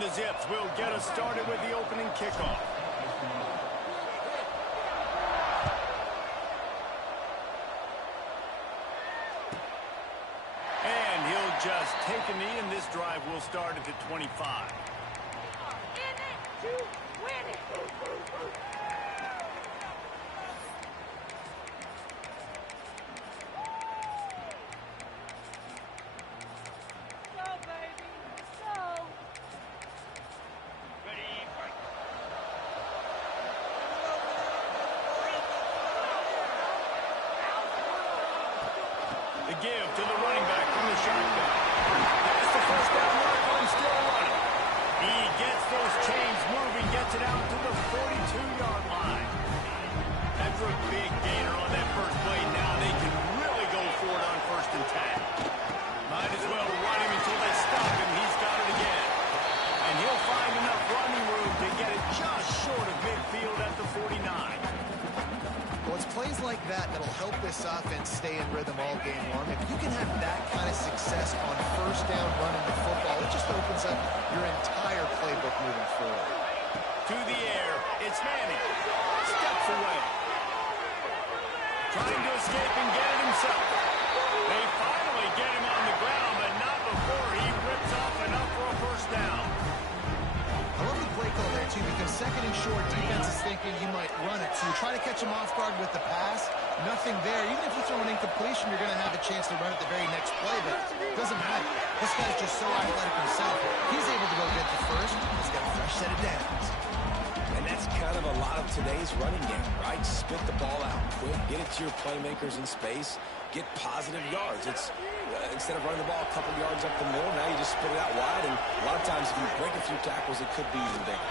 And the Zips will get us started with the opening kickoff. And he'll just take a knee, and this drive will start at the 25. In it to win it. The give to the running back from the shotgun. That's the first down mark on still running. He gets those chains moving, gets it out to the 42-yard line. That's a big gainer on that first play. Now they can really go for it on 1st and 10. Might as well run him until they stop him. He's got it again. And he'll find enough running room to get it just short of midfield at the 49. Well, it's plays like that that'll help this offense stay in rhythm all game long. If you can have that kind of success on 1st down running the football, it just opens up your entire playbook moving forward. To the air, it's Manning. Steps away. Trying to escape and get it himself. They finally get him on the ground, but not before he rips off enough for a 1st down. I love the play call there, too, because 2nd and short, defense is thinking you might run it. So you try to catch him off guard with the pass, nothing there. Even if you throw an incompletion, you're going to have a chance to run it the very next play, but it doesn't matter. This guy's just so athletic himself. He's able to go get the first. He's got a fresh set of downs. And that's kind of a lot of today's running game, right? Spit the ball out quick, get it to your playmakers in space, get positive yards. It's instead of running the ball a couple yards up the middle, now you just spit it out wide, and a lot of times if you break a few tackles, it could be even bigger.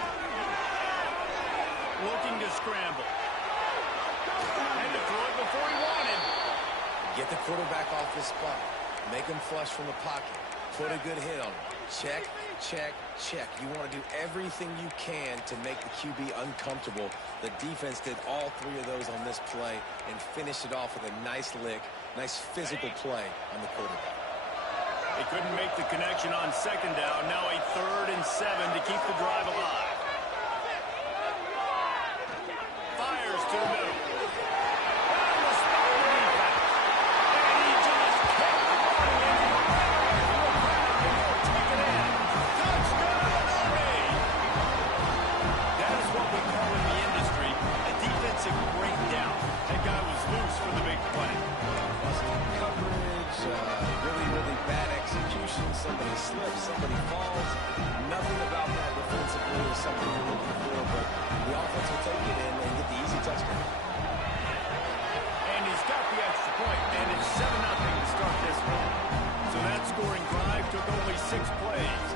Looking to scramble. And to throw it before he wanted. Get the quarterback off his spot. Make him flush from the pocket. Put a good hit on him. Check, check, check. You want to do everything you can to make the QB uncomfortable. The defense did all 3 of those on this play and finished it off with a nice lick, nice physical play on the quarterback. They couldn't make the connection on 2nd down. Now a 3rd and 7 to keep the drive alive. Fires to the middle. And the spot of the defense. And he just kept running into the ground. And he'll take it in. Touchdown, Army! That is what we call in the industry a defensive breakdown. That guy was loose for the big play. Busted coverage, really bad execution. Somebody slips, somebody falls. Nothing about that defensively is something you're looking for, but the offense will take it in and get the easy touchdown. And he's got the extra point, and it's 7-0 to start this one. So that scoring drive took only 6 plays.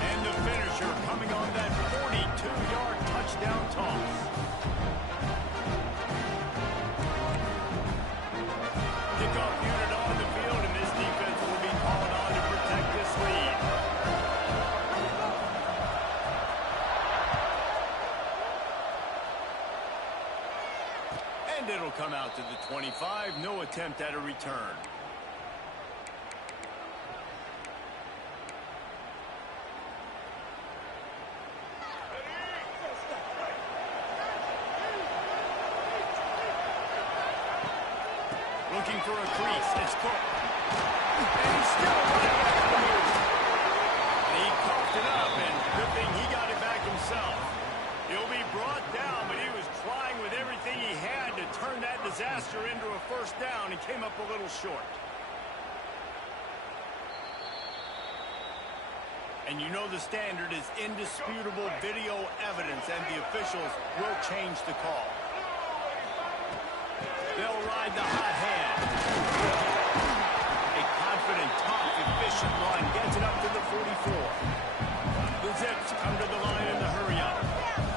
And the finisher coming on that 42-yard touchdown toss. Kickoff unit on the field, and this defense will be called on to protect this lead. And it'll come out to the 25. No attempt at a return. Looking for a crease. It's Cook. And he's still running after the move. And he coughed it up, and good thing he got it back himself. He'll be brought down, but he was trying with everything he had to turn that disaster into a 1st down and came up a little short. And you know the standard is indisputable video evidence, and the officials will change the call. They'll ride the hot hand. A confident, tough, efficient run gets it up to the 44. The Zips come to the line in the hurry up.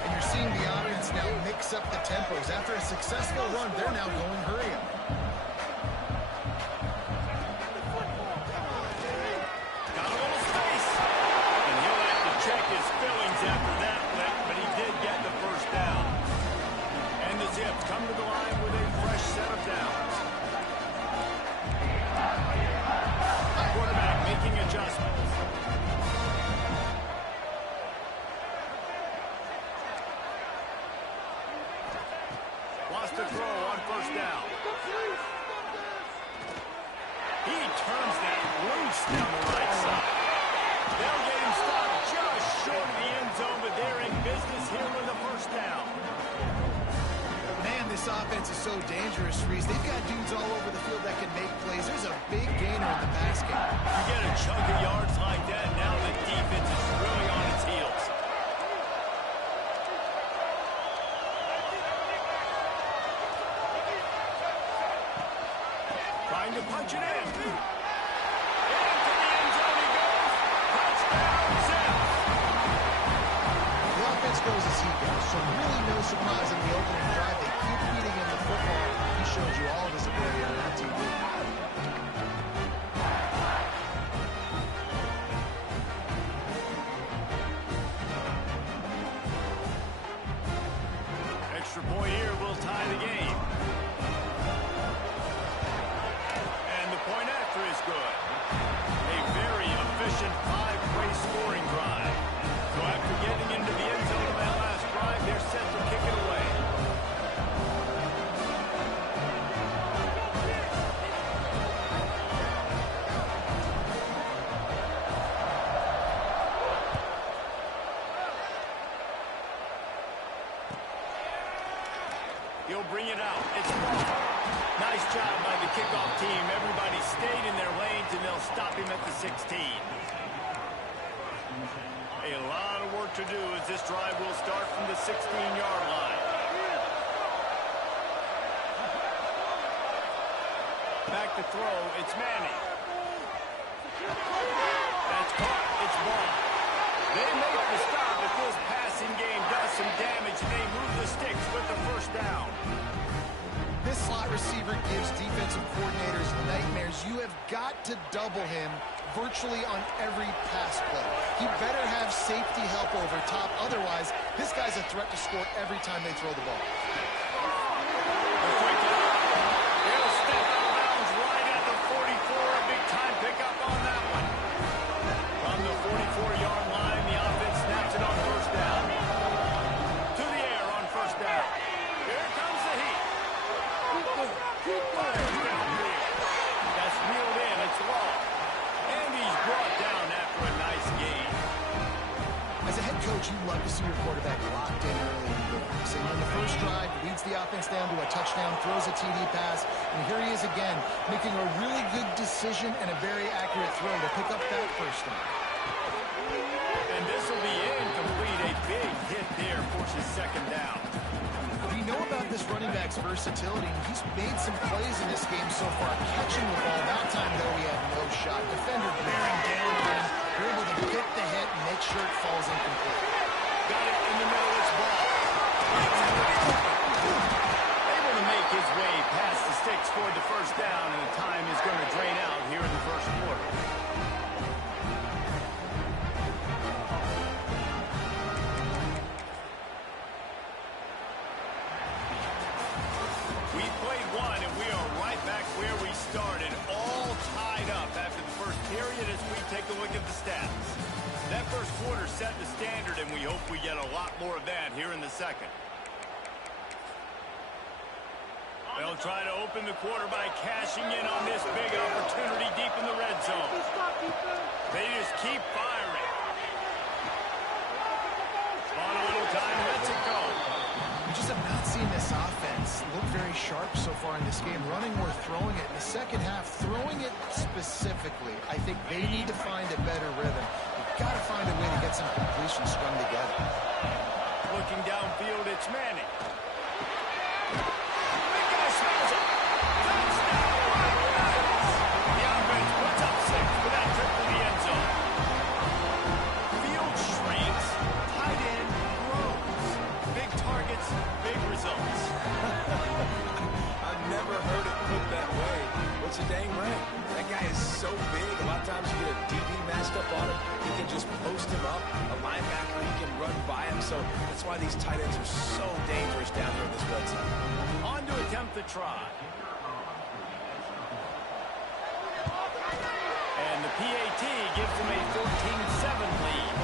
And you're seeing the offense now mix up the tempos. After a successful run, they're now going hurry up. Got a little space. And he'll have to check his fillings after that lick, but he did get the 1st down. And the Zips come to the line with a fresh set of downs. Quarterback making adjustments. across to throw on first down. He turns that loose down the right side. They'll get him stopped just short of the end zone, but they're in business here with a first down. Man, this offense is so dangerous, Reese. They've got dudes all over the field that can make plays. There's a big gainer in the pass game. You get a chunk of yards like that, now the defense is really on its heels. Trying to punch it in. Into the end zone he goes. Touchdown, Zip. The offense goes as he goes, so really no surprise in the opening drive. They keep feeding him the football. He shows you all of his ability on that TV. Extra point here will tie the game. And the point after is good. A very efficient five-way scoring drive. So after getting into the end zone on that last drive, they're set to kick it away. He'll bring it out. It's ball. Nice job by the kickoff team. Everybody stayed in their lanes, and they'll stop him at the 16. A lot of work to do as this drive will start from the 16-yard line. Back to throw. It's Manning. That's caught. It's ball. They make the stop, but this passing game does some damage, and they move the sticks with the first down. This slot receiver gives defensive coordinators nightmares. You have got to double him virtually on every pass play. He better have safety help over top. Otherwise, this guy's a threat to score every time they throw the ball. He'll step out of bounds right at the 44. A big-time pickup on that one. From the 44-yard line, the offense snaps it on first down. To the air on first down. Here comes the heat. Fires downfield. That's reeled in. It's long. And he's brought down after a nice gain. As a head coach, you love to see your quarterback locked in early in the game. So in the first drive, leads the offense down to a touchdown, throws a TD pass, and here he is again, making a really good decision and a very accurate throw to pick up that first down. And this will be incomplete. A big hit there forces second down. We know about this running back's versatility. He's made some plays in this game so far, catching the ball. That time, though, he had no shot. Defender bearing down on him. They're able to pick the hit and make sure it falls incomplete. Got it in the middle. It's ball. Able to make his way past the sticks for the first down, and the time is going to drain out here in the first quarter. We played one, and we are right back where we started, all tied up after the first period as we take a look at the stats. That first quarter set the standard, and we hope we get a lot more of that here in the second. They'll try to open the quarter by cashing in on this big opportunity deep in the red zone. They just keep firing. On a little time, lets it go. We just have not seen this offense look very sharp so far in this game, running or throwing it. In the second half, throwing it specifically, I think they need to find a better rhythm. They've got to find a way to get some completions strung together. Looking downfield, it's Manning. Big guy smells it. Touchdown, Buccaneers. The offense puts up 6 for that trip to the end zone. Field shrinks, tight end grows. Big targets, big results. I've never heard it put that way. But you're dang right. That guy is so big. A lot of times you get a DB matched up on him. He can just post him up. A linebacker, he can run by him. So that's why these tight ends are so dangerous down here in this red zone. On to attempt the try. And the PAT gives them a 14-7 lead.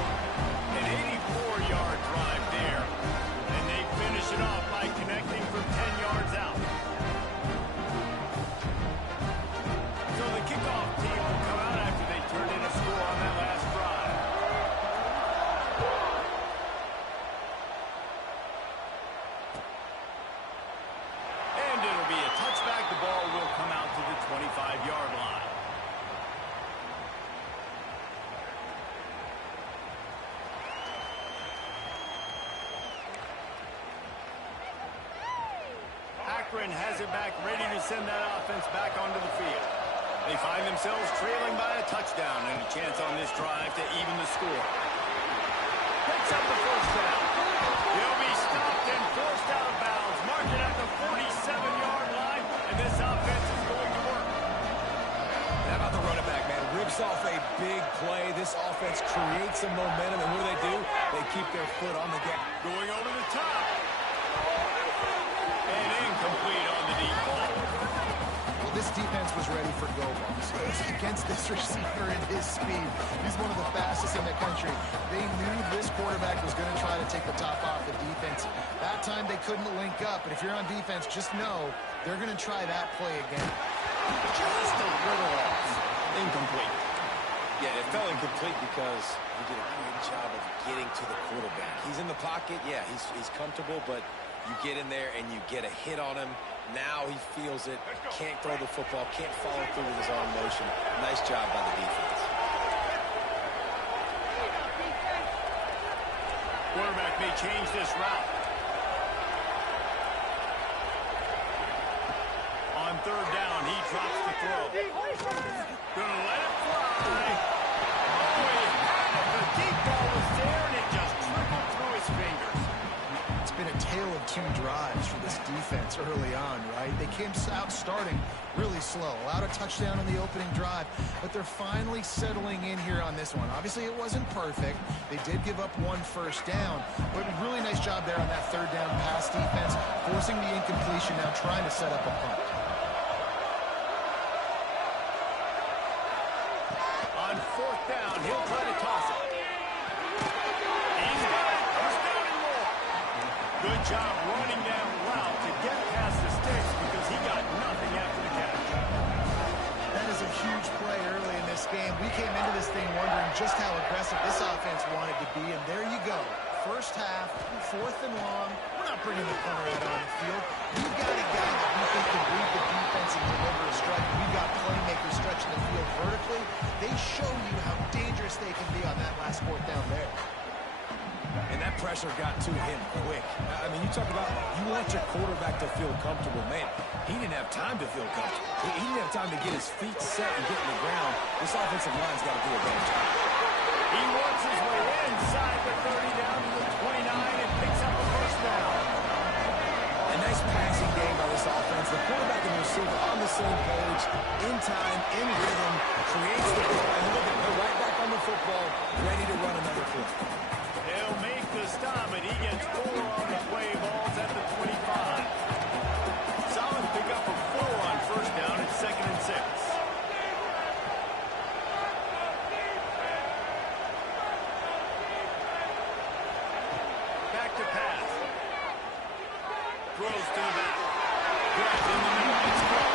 An 84-yard drive there. And they finish it off by connecting from 10 yards out. Akron has it back, ready to send that offense back onto the field. They find themselves trailing by a touchdown and a chance on this drive to even the score. Picks up the first down. He'll be stopped and forced out of bounds. Mark it at the 47-yard line, and this offense is going to work. How about the running back, man? Rips off a big play. This offense creates some momentum, and what do? They keep their foot on the gas. Going over the top. And incomplete on the deep ball. Well, this defense was ready for go balls. Against this receiver and his speed. He's one of the fastest in the country. They knew this quarterback was going to try to take the top off the defense. That time they couldn't link up, but if you're on defense, just know they're going to try that play again. Just a little off. Incomplete. Yeah, it fell incomplete because he did a great job of getting to the quarterback. He's in the pocket. Yeah, he's comfortable, but you get in there and you get a hit on him. Now he feels it, can't throw the football, can't follow through with his arm motion. Nice job by the defense. Quarterback may change this route. On third down, he drops the throw. Gonna let it fly. Oh, he had it. The deep ball was there, and it just trickled through his fingers. It's been a tale of two drives for this defense early on, right? They came out starting really slow, allowed a touchdown on the opening drive, but they're finally settling in here on this one. Obviously, it wasn't perfect. They did give up one first down, but really nice job there on that third down pass defense, forcing the incompletion, now trying to set up a punt. On fourth down, he'll try to toss it. He's got it. First down and more. Good job running that route to get past the sticks because he got nothing after the catch. That is a huge play early in this game. We came into this thing wondering just how aggressive this offense wanted to be, and there you go. First half, fourth and long. We're not bringing the punter out on the field. We've got a guy that we think can read the defense and deliver a strike. We've got playmakers stretching the field vertically. They show you how dangerous they can be on that last fourth down there. And that pressure got to him quick. I mean, you talk about you want your quarterback to feel comfortable. Man, he didn't have time to feel comfortable. He didn't have time to get his feet set and get in the ground. This offensive line's got to do a better job. He works his way inside the 30 down to the 29 and picks up a first down. A nice passing game by this offense. The quarterback and the receiver on the same page, in time, in rhythm, creates the play. And look at they're right back on the football, ready to run another play. He'll make the stop, and he gets 4 on the play. Ball's at the 25. Solid pickup of 4 on first down. It's 2nd and 6. Back to pass. Throws to the back. Grabs in the middle. It's good.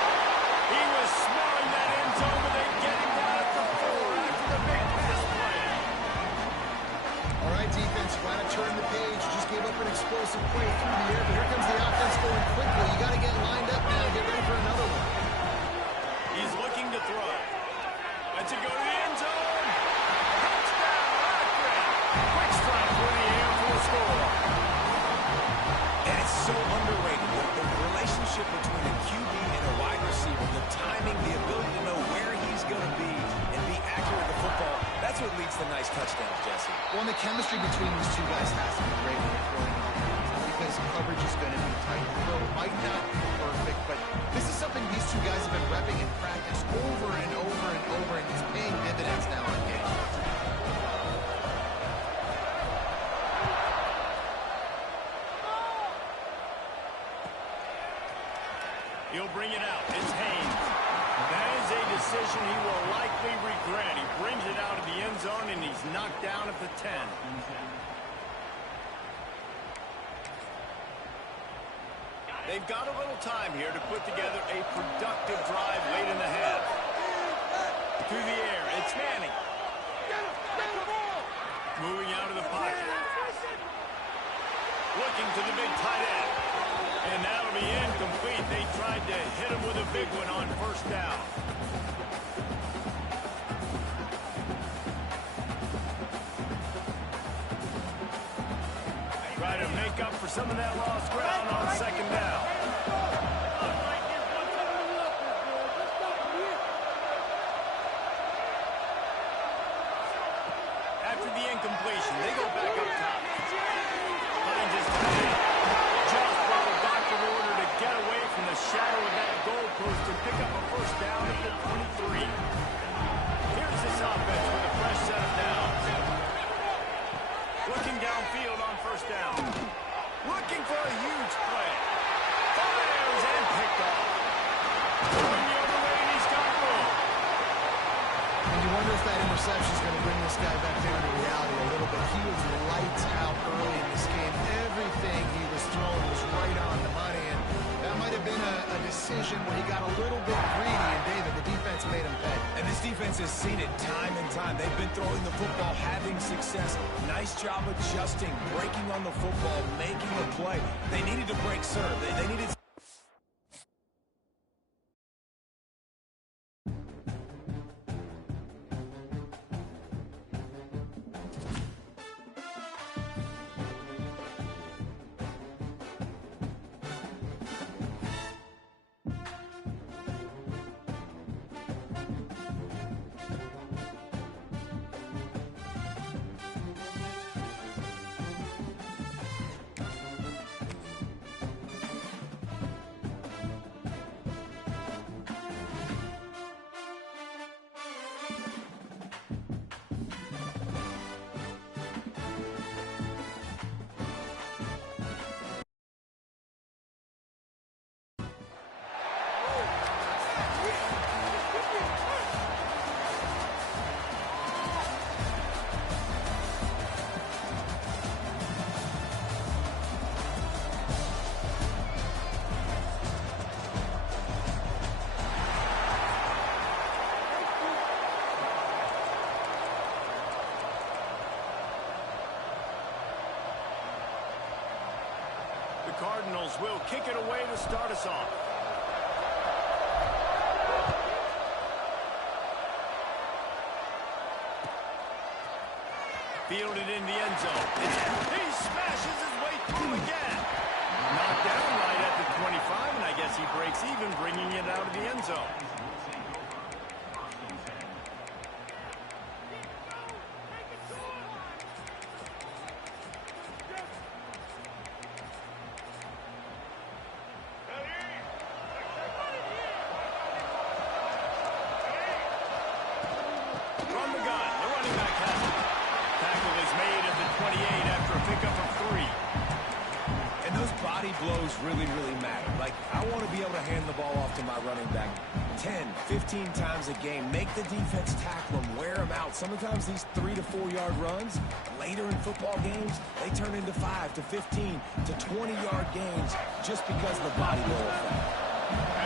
He was smelling that end zone, but they get him down at the 4 after the big pass play. All right, defense, trying to turn the page. Just gave up an explosive play through the air, but here comes the offense going quickly. You got to get lined up now and get ready for another one. He's looking to throw. Lets it go to the end zone. Touchdown, Akron. Quick strike through the air for a score. And it's so underrated. The relationship between a QB and a wide receiver, the timing, the ability to know where he's going to be and be accurate with the football, that's what leads to nice touchdowns, Jesse. Well, and the chemistry between these two guys has to be great when they're throwing offense because coverage is going to be tight. The throw might not be perfect, but this is something these two guys have been repping in practice over and over and over, and it's paying dividends now in games. He'll bring it out. It's Haynes. That is a decision he will likely regret. He brings it out of the end zone, and he's knocked down at the 10. They've got a little time here to put together a productive drive late in the half. Through the air, it's Manning. Moving out of the pocket. Looking to the big tight end. And that'll be incomplete. They tried to hit him with a big one on first down. Try to make up for some of that lost ground on second down. incompletion. They go back up top. Finds his tight end. Just what the doctor ordered to get away from the shadow of that goalpost and pick up a first down at the 23. Here's this offense with a fresh set of downs. Looking downfield on first down. Looking for a huge play. Fires and picked off. Going the other way, and he's got room. And you wonder if that interception is going to bring this guy back down to reality a little bit. He was lights out early in this game. Everything he was throwing was right on the money, and that might have been a decision where he got a little bit greedy, and David, the defense made him pay. And this defense has seen it time and time. They've been throwing the football, having success. Nice job adjusting, breaking on the football, making a play. They needed to break serve. They needed... The Cardinals will kick it away to start us off. Fielded in the end zone. He smashes his way through again. Knocked down right at the 25, and I guess he breaks even, bringing it out of the end zone. Blows really matter. Like, I want to be able to hand the ball off to my running back 10, 15 times a game. Make the defense tackle him, wear him out. Sometimes these 3 to 4 yard runs, later in football games, they turn into 5 to 15 to 20 yard games just because of the body blow effect.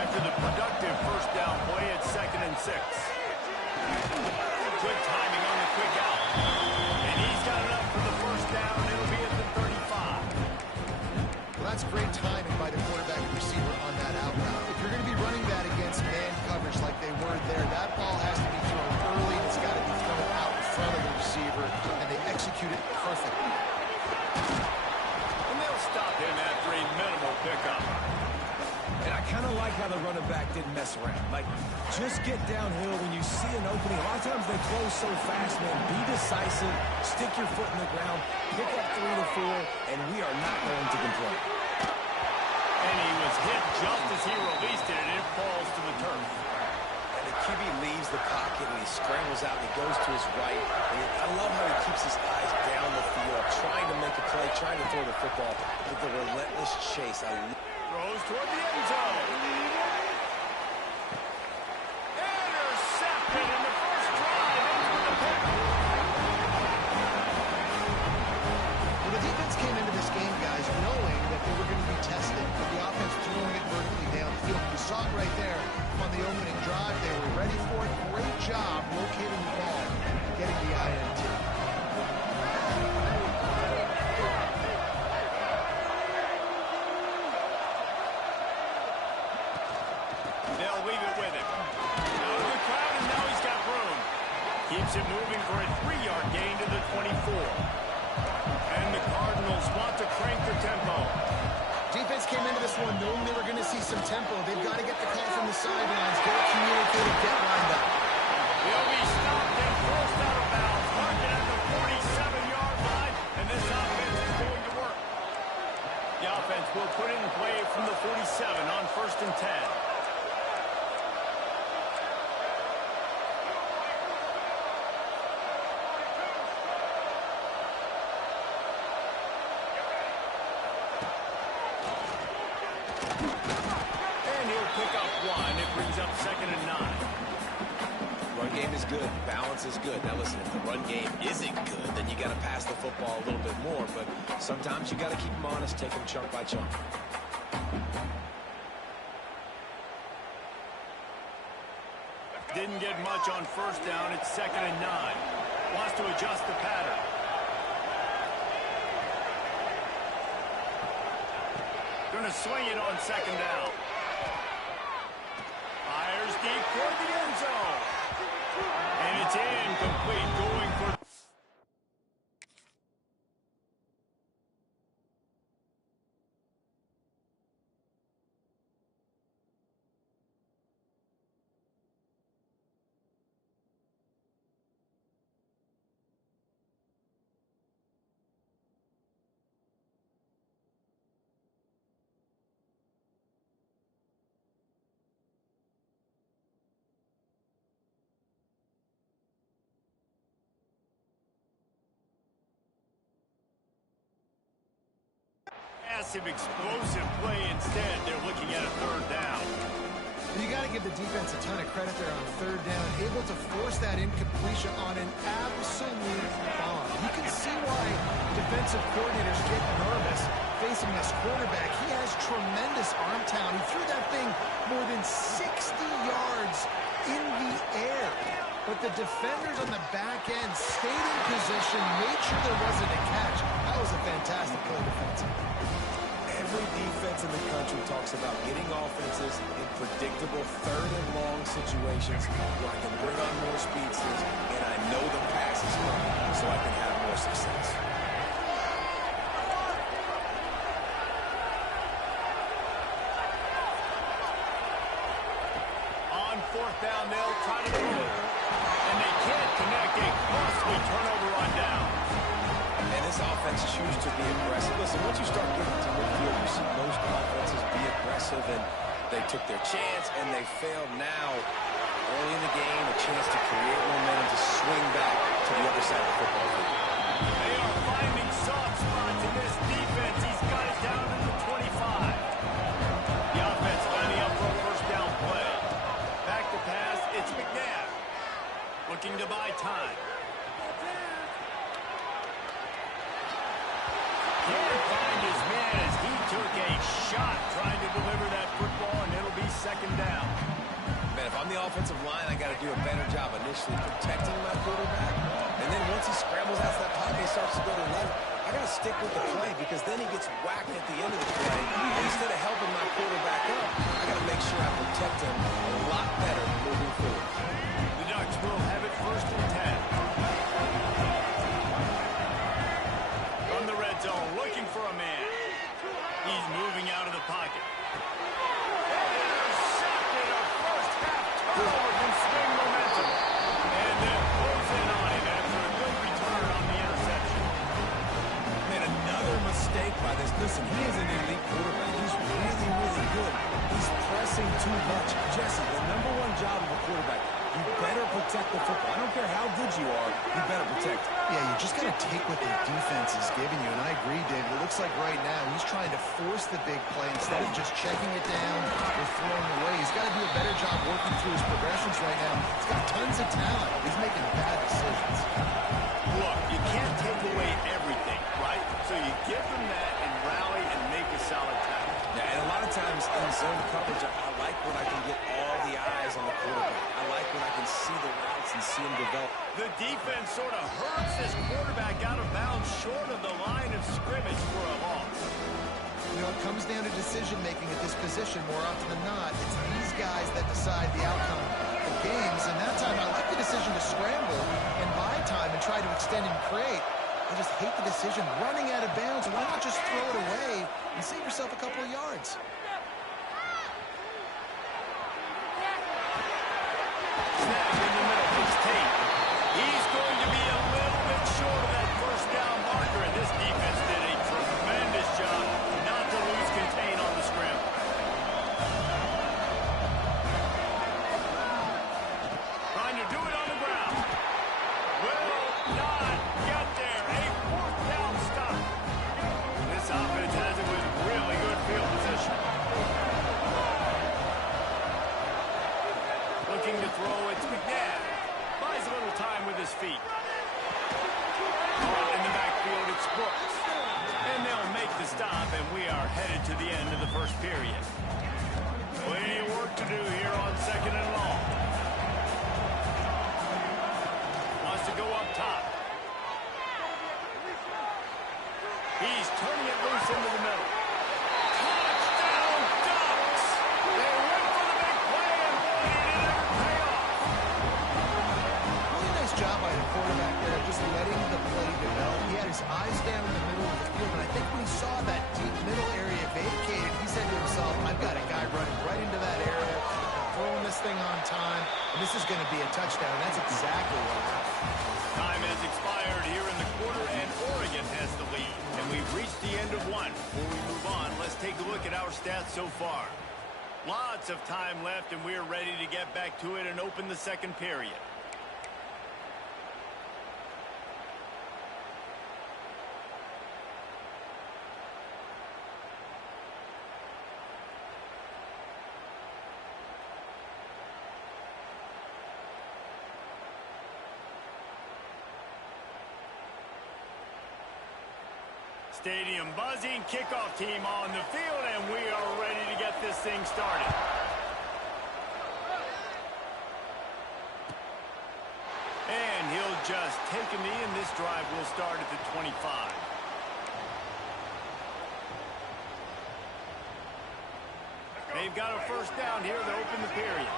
After the productive first down play, it's 2nd and 6. Good timing on the quick out. And he's got enough for the first down. It'll be at the 35. That's great timing by the quarterback and receiver on that out route. If you're going to be running that against man coverage like they were there, that ball has to be thrown early, and it's got to be thrown out in front of the receiver, and they execute it perfectly. And they'll stop him after a minimal pickup. And I kind of like how the running back didn't mess around. Like, just get downhill when you see an opening. A lot of times they close so fast, man. Be decisive, stick your foot in the ground, pick up 3 to 4, and we are not going to complain. And he was hit just as he released it, and it falls to the turf. And the QB leaves the pocket, and he scrambles out, and he goes to his right. And I love how he keeps his eyes down the field, trying to make a play, trying to throw the football with the relentless chase. Throws toward the end zone. Intercepted in the first drive into the pick. Well, the defense came into this game, guys, knowing that they were going to be tested, but the offense throwing it vertically downfield. You saw it right there on the opening drive. They were ready for it. Great job locating the ball, getting the INT. They'll leave it with him. Out of the crowd, and now he's got room. Keeps it moving for a 3-yard gain to the 24. And the Cardinals want to crank the tempo. Defense came into this one knowing they were going to see some tempo. They've got to get the call from the sidelines, get it communicated, get lined up. They'll be stopped and forced out of bounds. Marking at the 47-yard will put it in play from the 47 on 1st and 10. And he'll pick up one. It brings up 2nd and 9. Run game is good. Balance is good. Now listen, if the run game isn't good, then you got to pass the football a little bit more. But sometimes you got to keep them honest, take them chunk by chunk. Didn't get much on 1st down. It's 2nd and 9. Wants to adjust the pattern. Going to swing it on 2nd down. Fires deep toward the end zone. And it's incomplete, going for... Massive, explosive play instead. They're looking at a 3rd down. You got to give the defense a ton of credit there on 3rd down, able to force that incompletion on an absolute bomb. You can see why defensive coordinators get nervous facing this quarterback. He has tremendous arm talent. He threw that thing more than 60 yards in the air. But the defenders on the back end stayed in position, made sure there wasn't a catch. That was a fantastic play defensively. Every defense in the country talks about getting offenses in predictable 3rd and long situations where I can bring on more speedsters and I know the pass is coming so I can have more success. On 4th down, they'll try to move. And they can't connect. A costly turnover on down. And this offense chooses to be aggressive. Listen, once you start getting to midfield, you see most offenses be aggressive, and they took their chance, and they failed now. Early in the game, a chance to create momentum to swing back to the other side of the football field. They are finding soft spots in this defense. He's got it down to the 25. The offense lining up for a 1st down play. Back to pass, it's McNabb. Looking to buy time. Can't find his man as he took a shot trying to deliver that football, and it'll be 2nd down. Man, if I'm the offensive line, I got to do a better job initially protecting my quarterback. And then once he scrambles out to that pocket and starts to go to the left, I got to stick with the play because then he gets whacked at the end of the play. And instead of helping my quarterback up, I got to make sure I protect him a lot better moving forward. The Ducks will have it 1st and 10. From the red zone, looking for a man. He's moving out of the pocket. Intercepted, a 1st half turnover can swing momentum. And then close in on him after a good return on the interception. Man, another mistake by this. Listen, he is an elite quarterback. He's really, really good. He's pressing too much. Jesse, the #1 job of a quarterback, you better protect the football. I don't care how good you are, you better protect it. Yeah, you just got to take what the defense is giving you. And I agree, David. It looks like right now he's trying to force the big play instead of just checking it down or throwing away. He's got to do a better job working through his progressions right now. He's got tons of talent. He's making bad decisions. Look, you can't take away everything, right? So you give them that and rally and make a solid tackle. Yeah, and a lot of times in zone coverage, I like when I can get all the eyes on the quarterback. I like when I can see the routes and see them develop. The defense sort of hurts this quarterback out of bounds short of the line of scrimmage for a loss. You know, it comes down to decision-making at this position more often than not. It's these guys that decide the outcome of games. And that time, I like the decision to scramble and buy time and try to extend and create. I just hate the decision. Running out of bounds, why not just throw it away and save yourself a couple of yards? Snap in the middle. It's Tate. He's going to be a little bit short of that 1st down marker, and this defense did a tremendous job not to lose control. are headed to the end of the first period. Plenty of work to do here on 2nd and long. Wants to go up top. He's turning it loose into the middle. Touchdown Ducks! They went for the big play, and boy, did it ever pay off. Really nice job by the quarterback there, just letting the play develop. He had his eyes down in the middle of the field, and I think when he saw that deep middle area vacated, he said to himself, I've got a guy running right into that area, throwing this thing on time, and this is going to be a touchdown. And that's exactly what happened. Time has expired here in the quarter, and Oregon has the lead. And we've reached the end of one. Before we move on, let's take a look at our stats so far. Lots of time left, and we're ready to get back to it and open the second period. Stadium buzzing, kickoff team on the field, and we are ready to get this thing started. And he'll just take a knee, and this drive will start at the 25. They've got a first down here to open the period.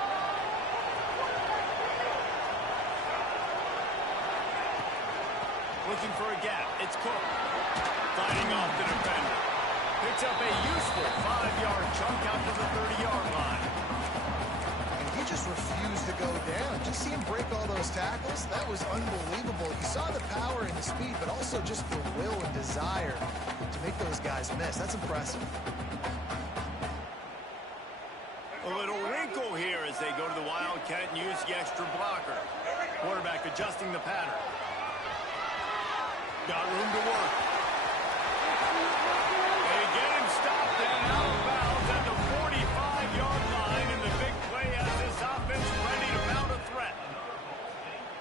Looking for a gap. It's Cook. Fighting off the defender. Picks up a useful 5-yard chunk out to the 30-yard line. And he just refused to go down. Just see him break all those tackles? That was unbelievable. You saw the power and the speed, but also just the will and desire to make those guys miss. That's impressive. A little wrinkle here as they go to the Wildcat and use the extra blocker. Quarterback adjusting the pattern. Got room to work. They get him stopped and out of bounds at the 45-yard line, and the big play has this offense ready to mount a threat.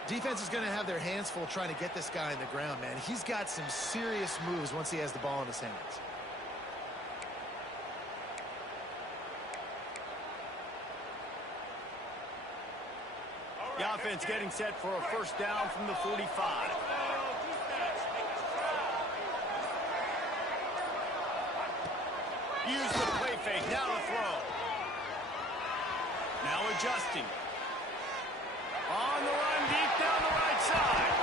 Defense is going to have their hands full trying to get this guy in the ground, man. He's got some serious moves once he has the ball in his hands. The offense getting set for a first down from the 45. Use the play fake, now to throw. Now adjusting. On the run, deep down the right side.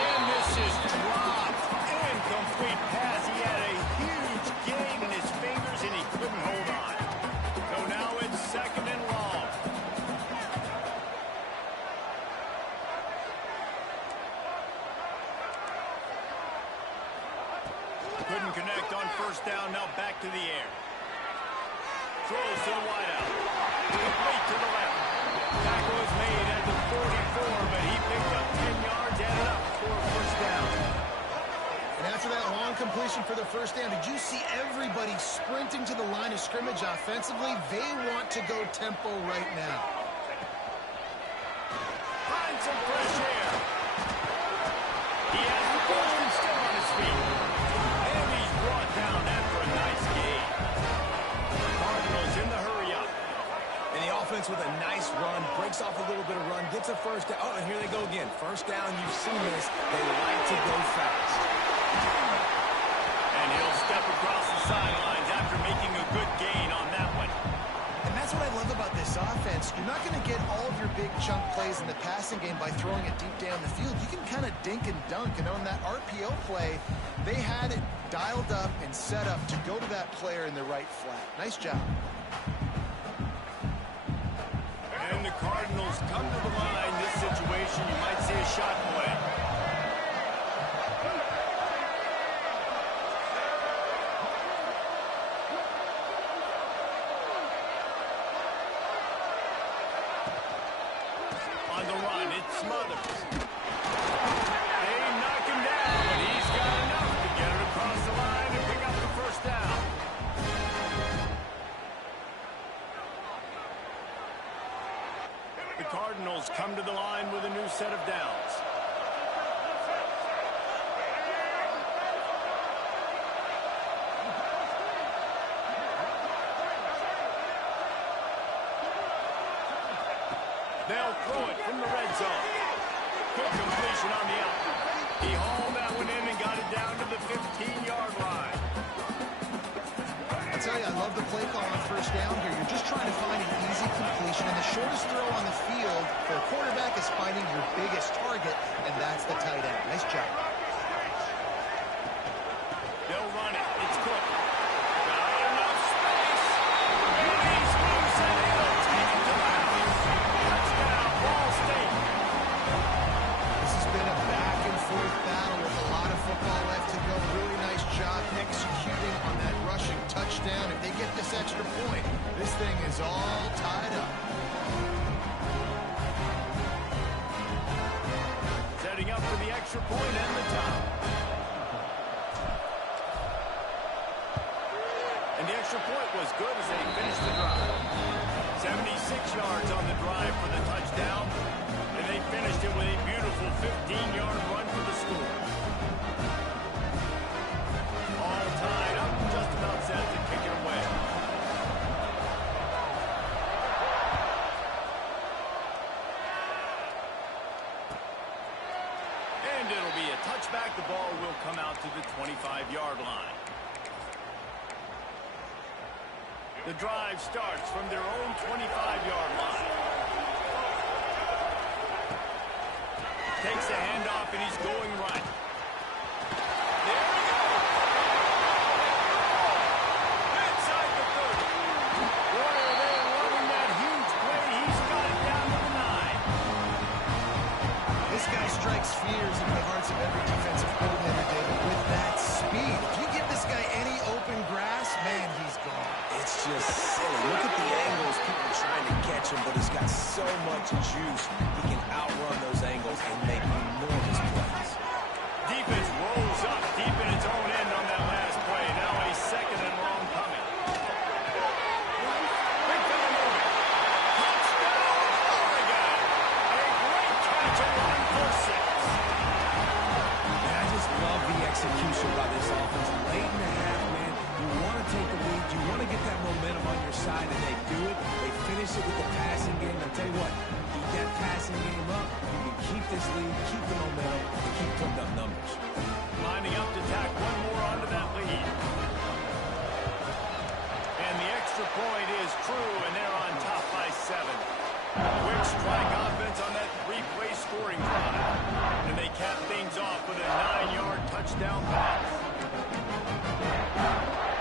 And this is dropped. Incomplete pass. He had a huge gain in his fingers, and he couldn't hold on. So now it's 2nd and long. Couldn't connect on first down, now back to the air. Throws to the wideout. Complete to the left. Tackle is made at the 44, but he picked up 10 yards, added up for a first down. And after that long completion for the first down, did you see everybody sprinting to the line of scrimmage offensively? They want to go tempo right now. Find some fresh air. He has the first and still on his feet. And he's brought down after a nice gain. Cardinals in the hurry up. And the offense with a nice run, breaks off a little bit of run, gets a first down. Oh, and here they go again. First down, you've seen this. They like to go fast. And he'll step across the sidelines after making a good gain on that one. And that's what I love about this offense. You're not going to get all of your big chunk plays in the passing game by throwing it deep down the field. You can kind of dink and dunk. And on that RPO play, they had it dialed up and set up to go to that player in the right flat. Nice job. And the Cardinals come to the line. This situation, you might say a shot play. On the run, it's Smothers. They knock him down, but he's got enough to get it across the line and pick up the first down. The Cardinals come to the line with a new set of downs. They'll throw it from the red zone. Good completion on the out. He hauled that one in and got it down to the 15-yard line. I tell you, I love the play call on first down here. You're just trying to find an easy completion, and the shortest throw on the field for a quarterback is finding your biggest target, and that's the tight end. Nice job. They'll run it. It's Cook. Got enough space. And he's loose, and he'll take it to the house. Touchdown, Ball State. This has been a back-and-forth battle with a lot of football left to go. Really nice job executing on that rushing touchdown. If they get this extra point, this thing is all tied up. Setting up for the extra point and the top. And the extra point was good as they finished the drive. 76 yards on the drive for the touchdown. And they finished it with a beautiful 15-yard run for the score. All tied up, just about set to kick it away. And it'll be a touchback. The ball will come out to the 25-yard line. The drive starts from their own 25-yard line. Takes the handoff, and he's going right. There we go. Inside the 30. Boy, are they loving that huge play. He's got it down to the 9. This guy strikes fears into the hearts of every defensive coordinator, David, with that speed. If you give this guy any open grass, man, he's gone. It's just silly. Look at the angles people trying to catch him, but he's got so much juice. He can outrun those angles and make enormous plays. Defense rolls up deep in its own end on that last play. Now a second and long coming. Big fella moving. Touchdown, Oregon. A great catch and run for 6. Man, I just love the execution by this offense. Late in the half, man, you want to take the lead. You want to get that momentum on your side, and they do it. They finish it with the passing game. I'll tell you what, keep that passing game up. You can keep this lead, keep the momentum, and keep putting up numbers. Lining up to tack one more onto that lead. And the extra point is true, and they're on top by 7. Quick strike offense on that 3-play scoring drive. And they cap things off with a 9-yard touchdown pass.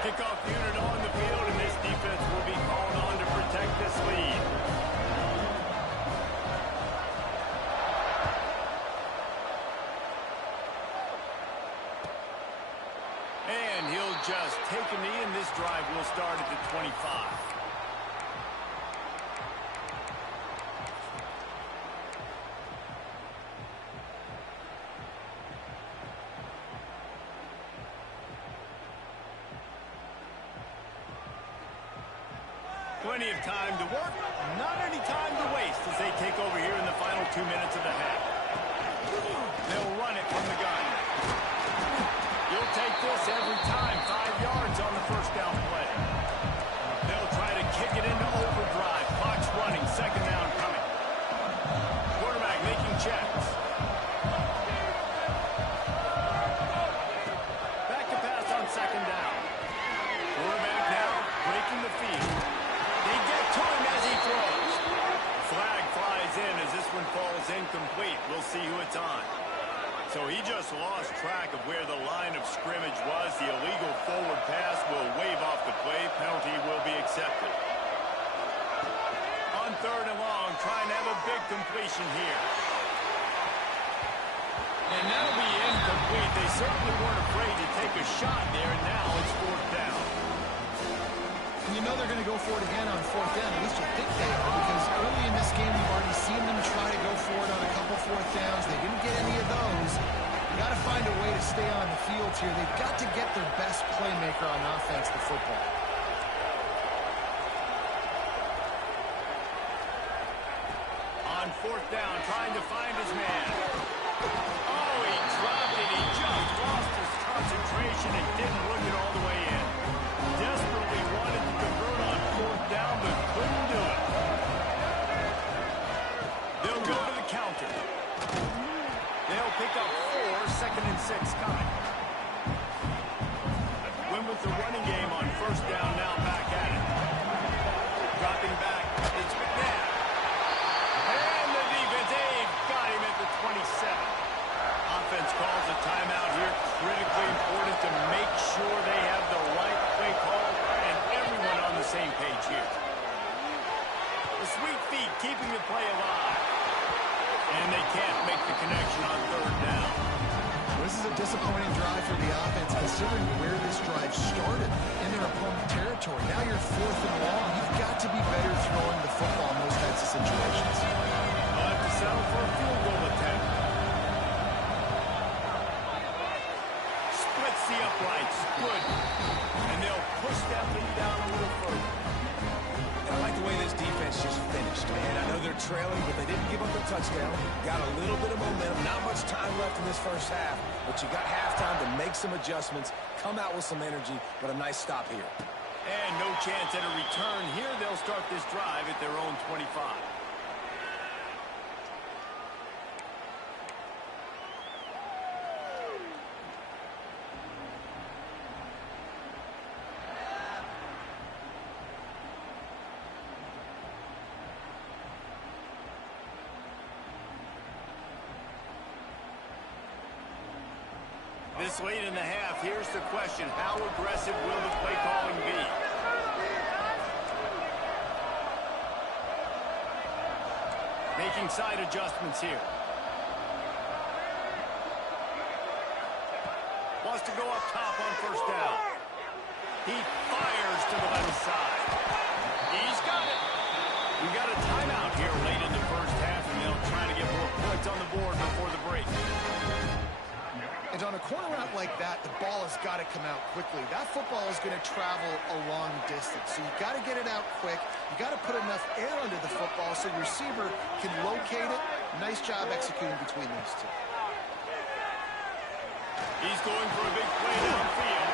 Kickoff unit on the field, and this defense will be called on to protect this lead. And he'll just take a knee, and this drive will start at the 25. Plenty of time to work, not any time to waste as they take over here in the final 2 minutes of the half. They'll run it from the gun. You'll take this every time. 5 yards on the first down play. They'll try to kick it into overdrive. Clock's running. Second down coming. Quarterback making checks. Back to pass on second down. Quarterback now breaking the field. They get to him as he throws. Flag flies in as this one falls incomplete. We'll see who it's on. So he just lost track of where the line of scrimmage was. The illegal forward pass will wave off the play. Penalty will be accepted. On third and long, trying to have a big completion here. And that'll be incomplete. They certainly weren't afraid to take a shot there, and now it's fourth down. You know they're going to go for it again on fourth down. At least you think they are, because early in this game we've already seen them try to go for it on a couple fourth downs. They didn't get any of those. You got to find a way to stay on the field here. They've got to get their best playmaker on offense, the football. On fourth down, trying to find his man. Oh, he dropped it. He just lost his concentration and didn't look it all the way in. Desperately wanted to convert on fourth down, but couldn't do it. with the running game on first down now, back at it. Dropping back, it's McNabb. And the defense, they've got him at the 27. Offense calls a timeout here. Critically important to make sure they have the right play call and everyone on the same page here. The sweet feet keeping the play alive. And they can't make the connection on third down. This is a disappointing drive for the offense, considering where this drive started in their opponent territory. Now you're fourth and long. You've got to be better throwing the football in those types of situations. They'll have to settle for a field goal attempt. Splits the uprights. Good. And they'll push that lead down a little further. I like the way this defense just finished, man. I know they're trailing, but they didn't give up the touchdown. Got a little bit of momentum. Not much time left in this first half, but you got halftime to make some adjustments, come out with some energy, but a nice stop here. And no chance at a return here. They'll start this drive at their own 25. This late in the half, here's the question. How aggressive will the play calling be? Making side adjustments here. Wants to go up top on first down. He fires to the left side. He's got it. We got a timeout here late in the first half, and they'll try to get more points on the board before the break. And on a corner route like that, the ball has got to come out quickly. That football is going to travel a long distance. So you've got to get it out quick. You got to put enough air under the football so your receiver can locate it. Nice job executing between those two. He's going for a big play downfield.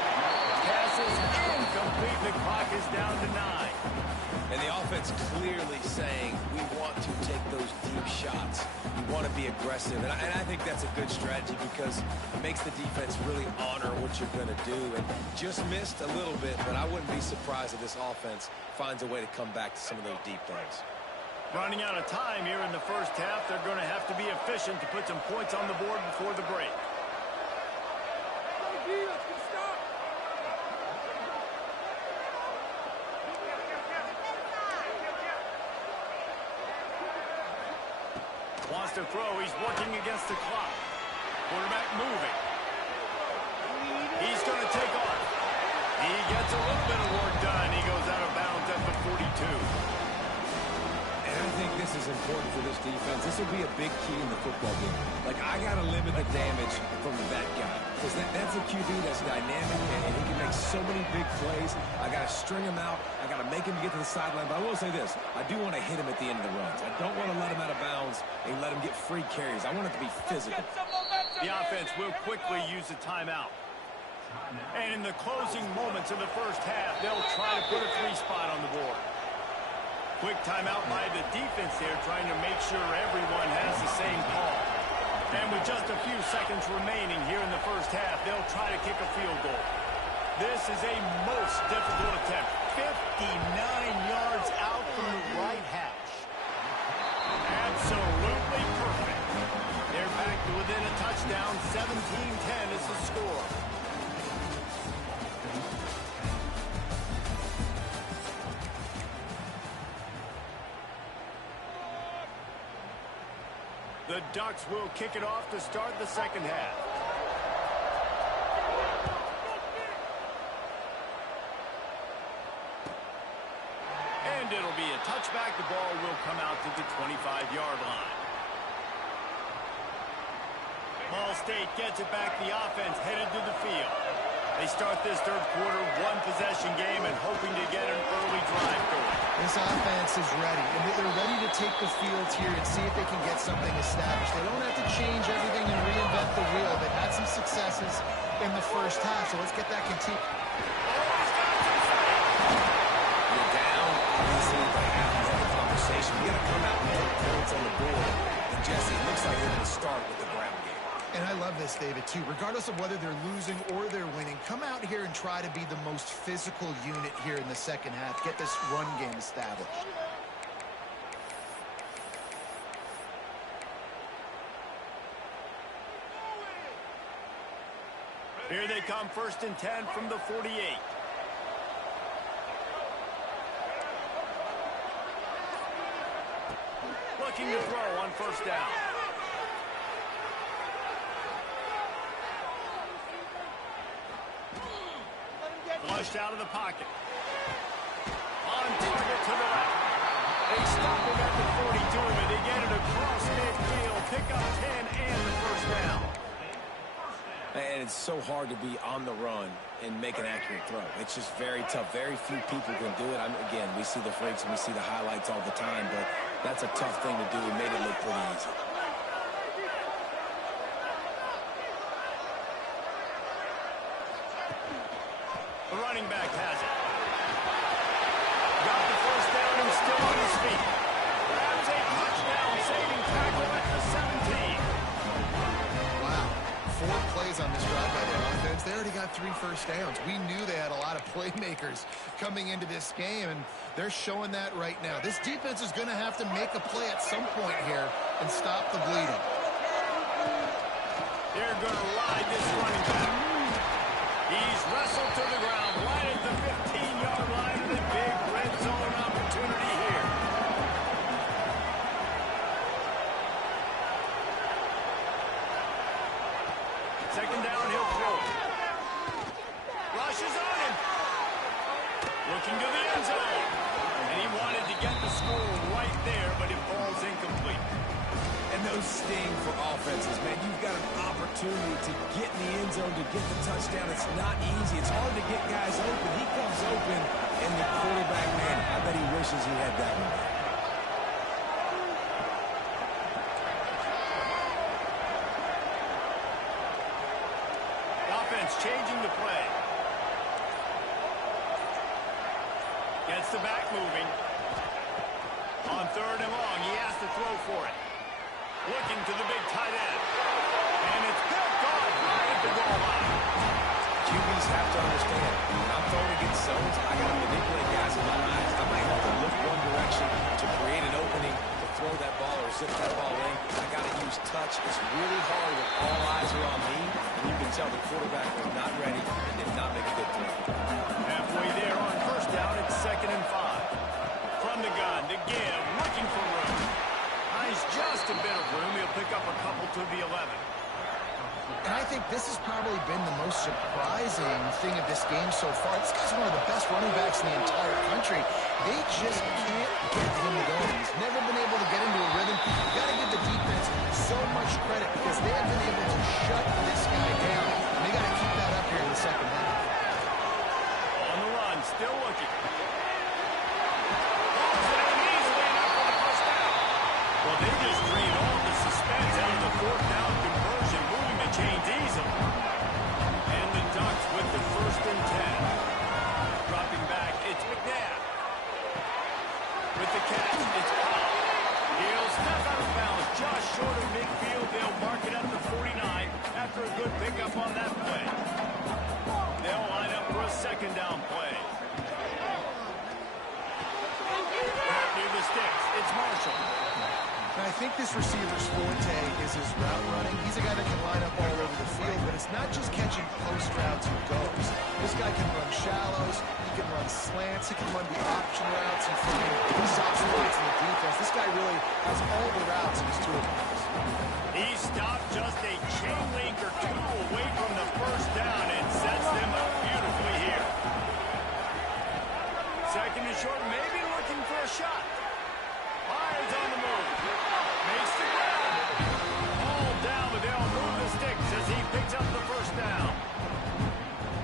Passes incomplete. The clock is down to 9. And the offense clearly saying, we want to take those deep shots. We want to be aggressive. And I think that's a good strategy because it makes the defense really honor what you're going to do. And just missed a little bit, but I wouldn't be surprised if this offense finds a way to come back to some of those deep things. Running out of time here in the first half. They're going to have to be efficient to put some points on the board before the break. Wants to throw. He's working against the clock. Quarterback moving. He's going to take off. He gets a little bit of work done. He goes out of bounds at the 42. And I think this is important for this defense. This will be a big key in the football game. Like, I got to limit the damage from that guy. Because that's a QB that's dynamic, and he can make so many big plays. I got to string him out. I got to make him get to the sideline. But I will say this. I do want to hit him at the end of the runs. I don't want to let him out of bounds and let him get free carries. I want it to be physical. The offense will quickly use a timeout. And in the closing moments of the first half, they'll try to put a 3 spot on the board. Quick timeout by the defense there, trying to make sure everyone has the same call. And with just a few seconds remaining here in the first half, they'll try to kick a field goal. This is a most difficult attempt. 59 yards out from the right hash. Absolutely perfect. They're back to within a touchdown. 17-10 is the score. The Ducks will kick it off to start the second half. And it'll be a touchback. The ball will come out to the 25-yard line. Ball State gets it back. The offense headed to the field. They start this third quarter one-possession game and hoping to get an early drive going. This offense is ready, and they're ready to take the field here and see if they can get something established. They don't have to change everything and reinvent the wheel. They've had some successes in the first half, so let's get that continued. You're down, obviously, but have the conversation. You got to come out and put points on the board. And Jesse, it looks like they're going to start with the ground game. And I love this, David, too. Regardless of whether they're losing or they're winning, come out here and try to be the most physical unit here in the second half. Get this run game established. Here they come, 1st and 10 from the 48. Looking to throw on 1st down. Flushed out of the pocket. On target to the left. They stop him at the 42, and they get it across midfield. Pick up 10 and the 1st down. And it's so hard to be on the run and make an accurate throw. It's just very tough. Very few people can do it. Again, we see the freaks and we see the highlights all the time, but that's a tough thing to do. He made it look pretty easy. The running back has it. Got the 1st down and still on his feet. Grabs a touchdown, saving tackle at the 17. Wow. 4 plays on this drive by their offense. They already got 3 first downs. We knew they had a lot of playmakers coming into this game, and they're showing that right now. This defense is going to have to make a play at some point here and stop the bleeding. They're going to ride this running back. He's wrestled to the ground right at the 15-yard line with a big red zone opportunity here. Second down, he'll throw it. Rushes on him. Looking to the end zone. And he wanted to get the score right there, but it falls incomplete. And those sting for offenses, man. You've got an opportunity to get in the end zone, to get the touchdown. It's not easy. It's hard to get guys open. He comes open, and the quarterback, man, I bet he wishes he had that one. Offense changing the play. Gets the back moving. On 3rd and long, he has to throw for it. Looking to the big tight end. And it's picked off right at the goal line. QBs have to understand, when I'm throwing against zones, I got to manipulate guys in my eyes. I might have to look one direction to create an opening to throw that ball or zip that ball in. I got to use touch. It's really hard when all eyes are on me, and you can tell the quarterback was not ready and did not make a good throw. Halfway there on 1st down, it's 2nd and 5. From the gun to give, looking for room. Nice, just a bit of room. He'll pick up a couple to the 11. And I think this has probably been the most surprising thing of this game so far. This guy's one of the best running backs in the entire country. They just can't get him going. He's never been able to get into a rhythm. You got to give the defense so much credit because they have been able to shut this guy down. And they got to keep that up here in the second half. On the run, still looking. Pulls it in easily enough for the 1st down. Well, they just drained all the suspense out of the 4th down conversion, moving the chains easily. And the Ducks with the 1st and 10. Dropping back, it's McNabb. With the catch, it's Powell. He'll step out of bounds just short of midfield. They'll mark it at the 49 after a good pickup on that play. They'll line up for a 2nd down play. Back near the sticks, it's Marshall. And I think this receiver's forte is his route running. He's a guy that can line up all over the field, but it's not just catching post routes and goes. This guy can run shallows, he can run slants, he can run the option routes and find soft spots in the defense. This guy really has all the routes in his toolbox. He stopped just a chain link or 2 away from the 1st down and sets them up beautifully here. 2nd and short, maybe looking for a shot. Fires on the move. Makes the grab. All down, but they'll move the sticks as he picks up the 1st down.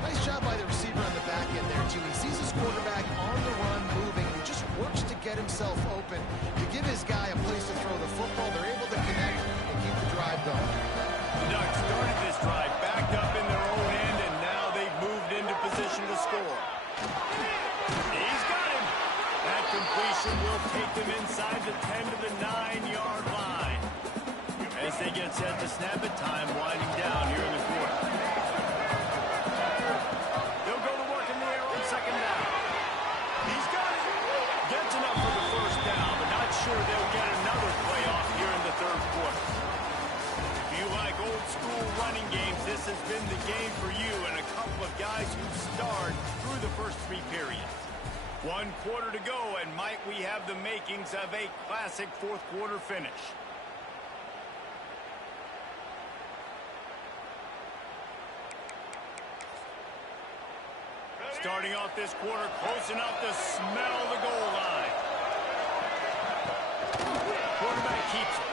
Nice job by the receiver on the back end there, too. He sees his quarterback on the run moving, and he just works to get himself open. To give his guy a place to throw the football, they're able to connect and keep the drive going. The Ducks started this drive backed up in their own end, and now they've moved into position to score. He's got him. That completion will take them inside the 10 to the 9-yard line. as they get set to snap it. Time winding down here in the fourth. They'll go to work in the air on second down. He's got it. Gets enough for the first down, but not sure they'll get another play off here in the third quarter. If you like old school running games, this has been the game for you and a couple of guys who starred through the first three periods. 1 quarter to go, and might we have the makings of a classic fourth quarter finish. Starting off this quarter, close enough to smell the goal line. Quarterback keeps it.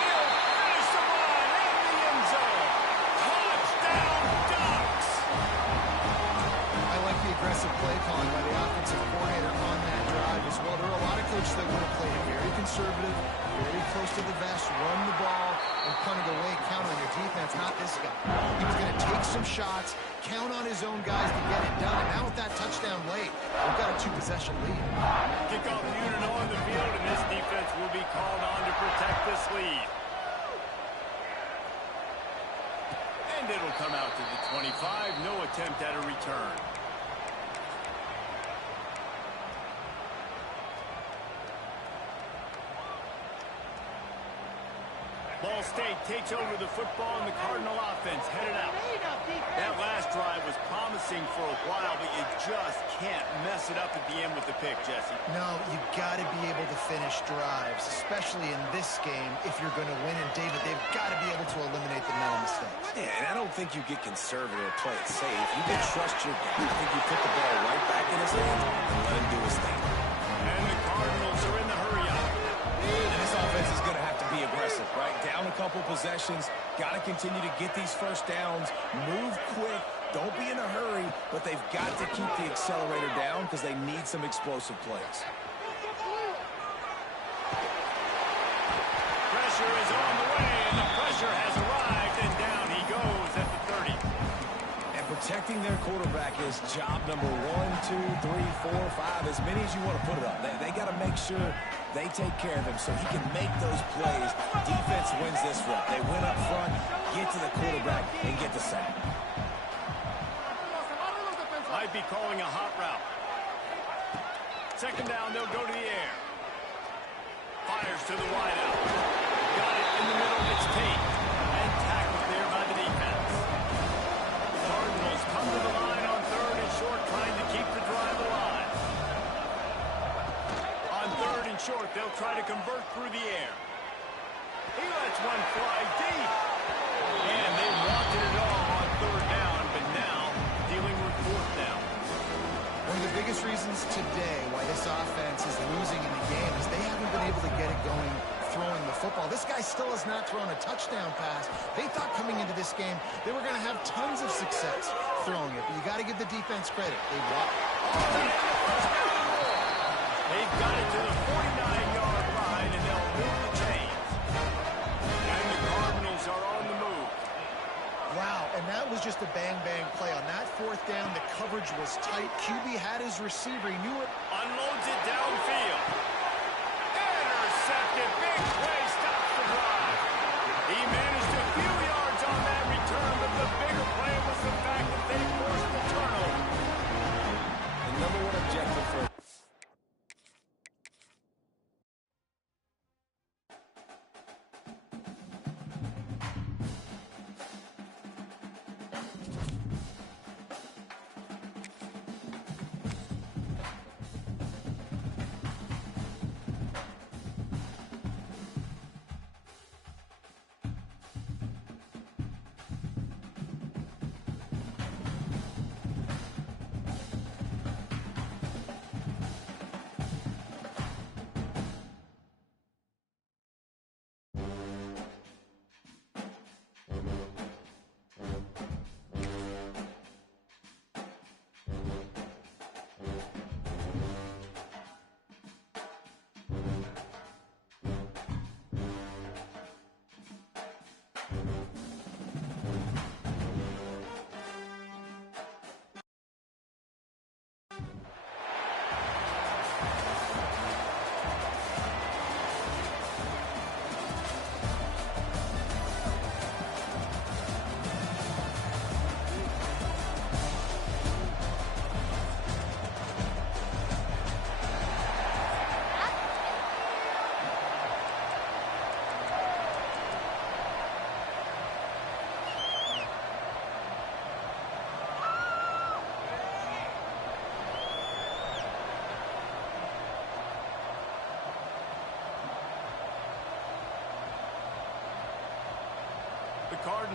He'll finish the run in the end zone. Touchdown, Ducks! I like the aggressive play calling by the offensive coordinator on that drive as well. There are a lot of coaches that want to play it very conservative, very close to the vest, run the ball, and punt it away, count on your defense. Not this guy. He was going to take some shots, count on his own guys to get it done. And now with that touchdown late, we've got a 2-possession lead. Kickoff unit on the field, and this defense will be called on to protect this lead. And it'll come out to the 25. No attempt at a return. Ball State takes over the football, and the Cardinal offense headed out. That last drive was promising for a while, but you just can't mess it up at the end with the pick, Jesse. No, you got to be able to finish drives, especially in this game if you're going to win. And, David, they've got to be able to eliminate the mental mistakes. Yeah, and I don't think you get conservative or play it safe. You can trust your guy. I think you put the ball right back in his hands and let him do his thing. And the Cardinals are in the hurry-up. And this offense is going to have to be aggressive, right? Down a couple possessions, got to continue to get these first downs, move quick, don't be in a hurry, but they've got to keep the accelerator down because they need some explosive plays. Pressure is on the way, and the pressure has arrived, and down he goes at the 30. And protecting their quarterback is job number 1, 2, 3, 4, 5, as many as you want to put it up. They got to make sure they take care of him so he can make those plays. Defense wins this rep. They win up front, get to the quarterback, and get the sack. Might be calling a hot route. Second down, they'll go to the air. Fires to the wideout. Got it in the middle. It's Tate. And tackled there by the defense. The Cardinals come to the line on third and short, trying to keep the drive alive. On third and short, they'll try to convert through the air. He lets one fly deep. And they wanted it all on third down, but now dealing with fourth down. One of the biggest reasons today why this offense is losing in the game is they haven't been able to get it going throwing the football. This guy still has not thrown a touchdown pass. They thought coming into this game they were going to have tons of success throwing it, but you got to give the defense credit. They've got it to the 49-yard line, and they'll move the chains. And the Cardinals are on the move. Wow, and that was just a bang-bang play. On that fourth down, the coverage was tight. QB had his receiver. He knew it. Unloads it downfield. Intercepted. Big play. Stops the drive. He managed a few yards on that return, but the bigger play was the fact that they forced the turnover. The number one objective for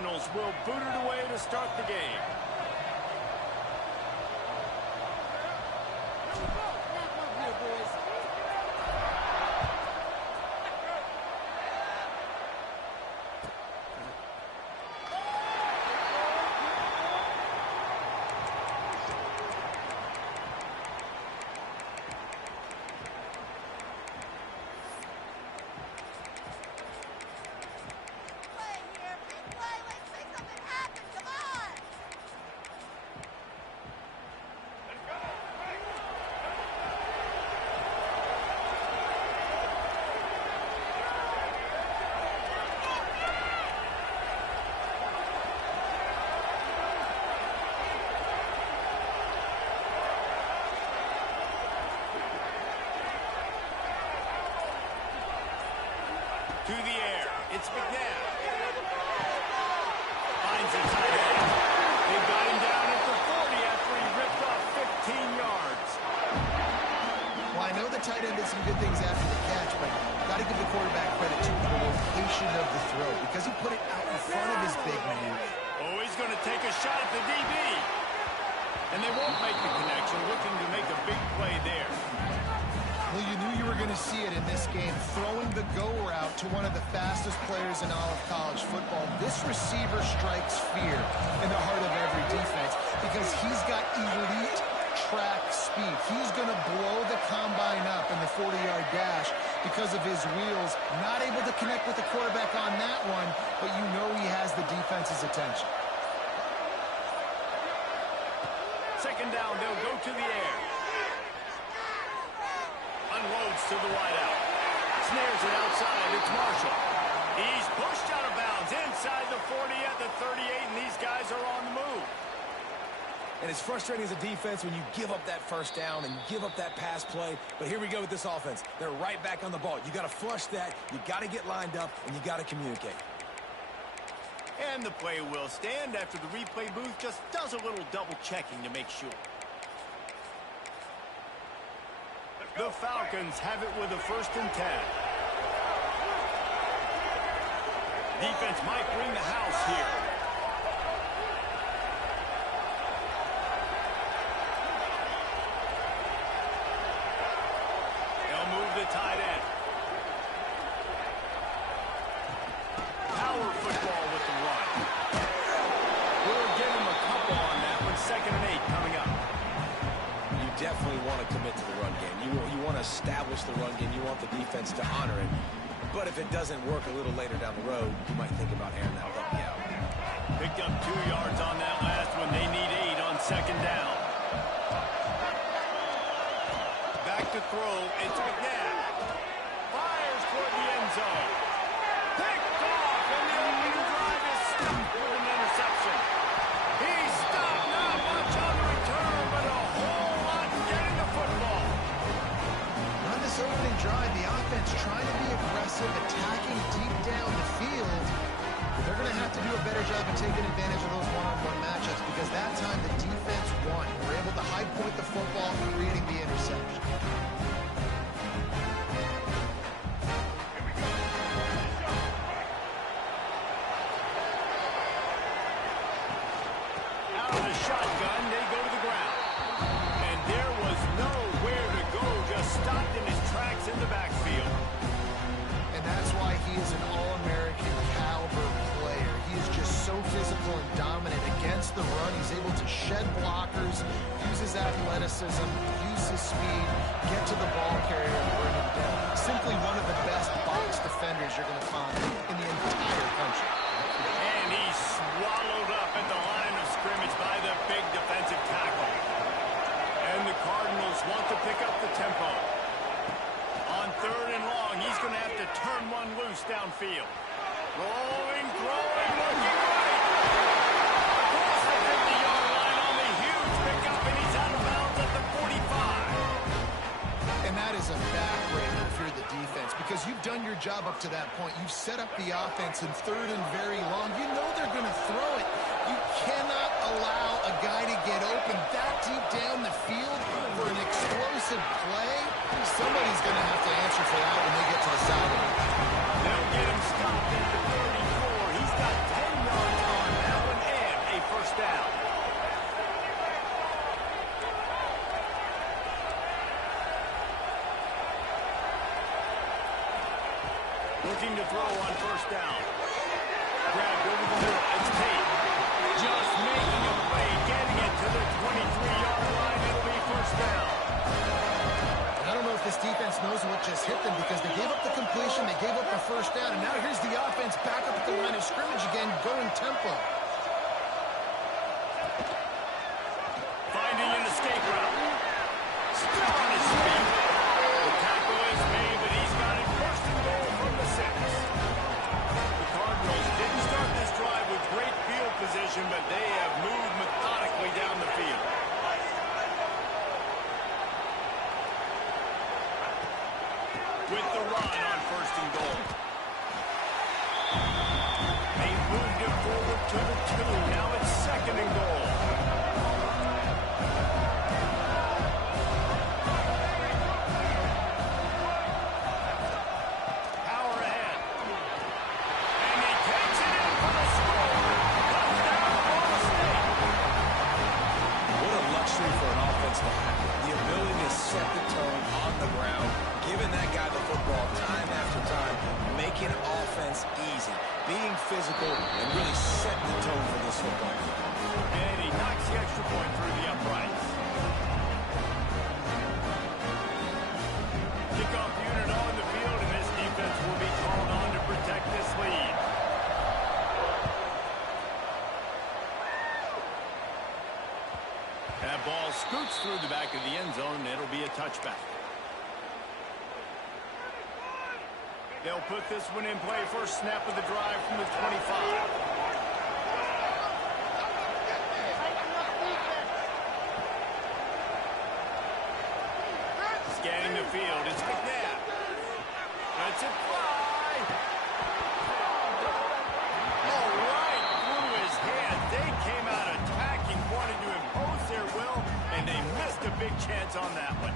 Cardinals will boot it away to start the game. To the air. It's McNabb. Finds a tight end. They got him down at the 40 after he ripped off 15 yards. Well, I know the tight end did some good things after the catch, but got to give the quarterback credit to the location of the throw because he put it out in front of his big man. Oh, he's going to take a shot at the DB. And they won't make the connection, looking to make a big play there. Well, you knew you were going to see it in this game, throwing the go route to one of the fastest players in all of college football. This receiver strikes fear in the heart of every defense because he's got elite track speed. He's going to blow the combine up in the 40-yard dash because of his wheels. Not able to connect with the quarterback on that one, but you know he has the defense's attention. Second down, they'll go to the air. Unloads to the wideout. Snares it outside. It's Marshall. He's pushed out of bounds inside the 40 at the 38, and these guys are on the move. And it's frustrating as a defense when you give up that first down and give up that pass play. But here we go with this offense. They're right back on the ball. You got to flush that. You got to get lined up, and you got to communicate. And the play will stand after the replay booth just does a little double checking to make sure. The Falcons have it with a 1st and 10. Defense might bring the house here. They'll move the tight end. Power football with the run. We'll give him a couple on that one. 2nd and 8 coming up. You definitely want to commit to the run game. You want to establish the run game. You want the defense to honor it. But if it doesn't work a little later down the road, you might think about airing that puppy out. Picked up 2 yards on that last one. They need 8 on 2nd down. Back to throw. It's McNabb. Fires toward the end zone. Picked off, and the opening drive is stopped with an interception. He's stopped. Not much on the return, but a whole lot getting the football. On this opening drive, the offense trying to be aggressive, attacking deep down the field. They're going to have to do a better job of taking advantage of those one-on-one matchups because that time the defense won. We're able to high point the football, creating the interception. Out of the shotgun, they go to the ground. And there was nowhere to go, just stopped in his tracks in the backfield. And that's why he is an all-American caliber player. He is just so physical and dominant against the run. He's able to shed blockers, use his athleticism, use his speed, get to the ball carrier and bring him down. Simply one of the best box defenders you're going to find in the entire country. And he's swallowed up at the line of scrimmage by the big defensive tackle. And the Cardinals want to pick up the tempo. On 3rd and long, he's going to have to turn one loose downfield. Rolling, throwing, looking right. Across the 50-yard line on the huge pickup, and he's out of bounds at the 45. And that is a backbreaker if you're the defense because you've done your job up to that point. You've set up the offense in 3rd and very long. You know they're going to throw it. You cannot allow a guy to get open that deep down the field for an explosive play. Somebody's going to have to answer for that when they get to the sideline. They'll get him stopped at the 34. He's got 10 yards on Looking to throw on first down. Grabbed over the middle. It's Tate. Just making a play, getting it to the 23-yard line. It'll be first down. I don't know if this defense knows what just hit them because they gave up the completion, they gave up the first down, and now here's the offense back up at the line of scrimmage again, going tempo. Finding an escape route. Still on his feet. The tackle is made, but he's got it first and goal from the 6. The Cardinals didn't start this drive with great field position, but they have moved methodically down the field. With the run on first and goal. They moved it forward to the 2. Now it's second and goal. Power ahead. And he takes it in for the score. Touchdown, Ball State. What a luxury for an offense to have. The ability to set the tone on the ground, giving that guy the football time after time, making offense easy, being physical, and really setting the tone for this football game. And he knocks the extra point through the uprights. Kickoff unit on the field, and this defense will be called on to protect this lead. That ball scoots through the back of the end zone, and it'll be a touchback. They'll put this one in play. First snap of the drive from the 25. Scanning the field. It's McNabb. Lets it fly. Oh, right through his hands. They came out attacking, wanted to impose their will, and they missed a big chance on that one.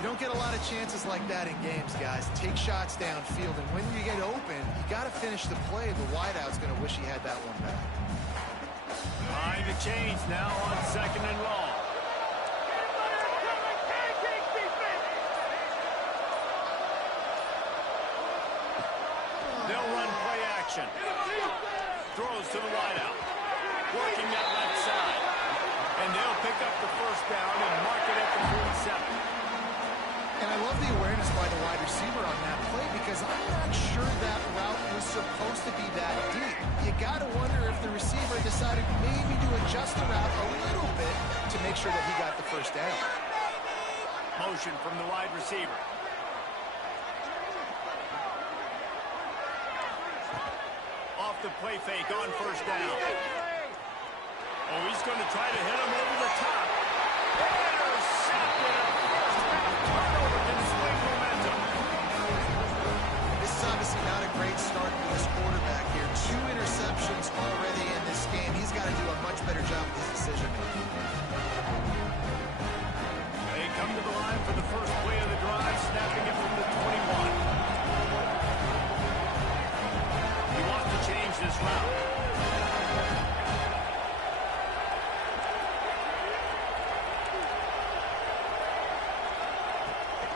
You don't get a lot of chances like that in games, guys. Take shots downfield, and when you get open, you got to finish the play. The wideout's going to wish he had that one back. Behind the chains now on second and long. They'll run play action. Throws to the wideout. Working that left side. And they'll pick up the first down and mark it at the 47. And I love the awareness by the wide receiver on that play because I'm not sure that route was supposed to be that deep. You got to wonder if the receiver decided maybe to adjust the route a little bit to make sure that he got the first down. Motion from the wide receiver. Off the play fake on first down. Oh, he's going to try to hit him over the top. Intercepted. Turnover can swing momentum. This is obviously not a great start for this quarterback here. 2 interceptions already in this game. He's got to do a much better job with his decision making. They come to the line for the first play of the drive, snapping it from the 21. He wants to change this route.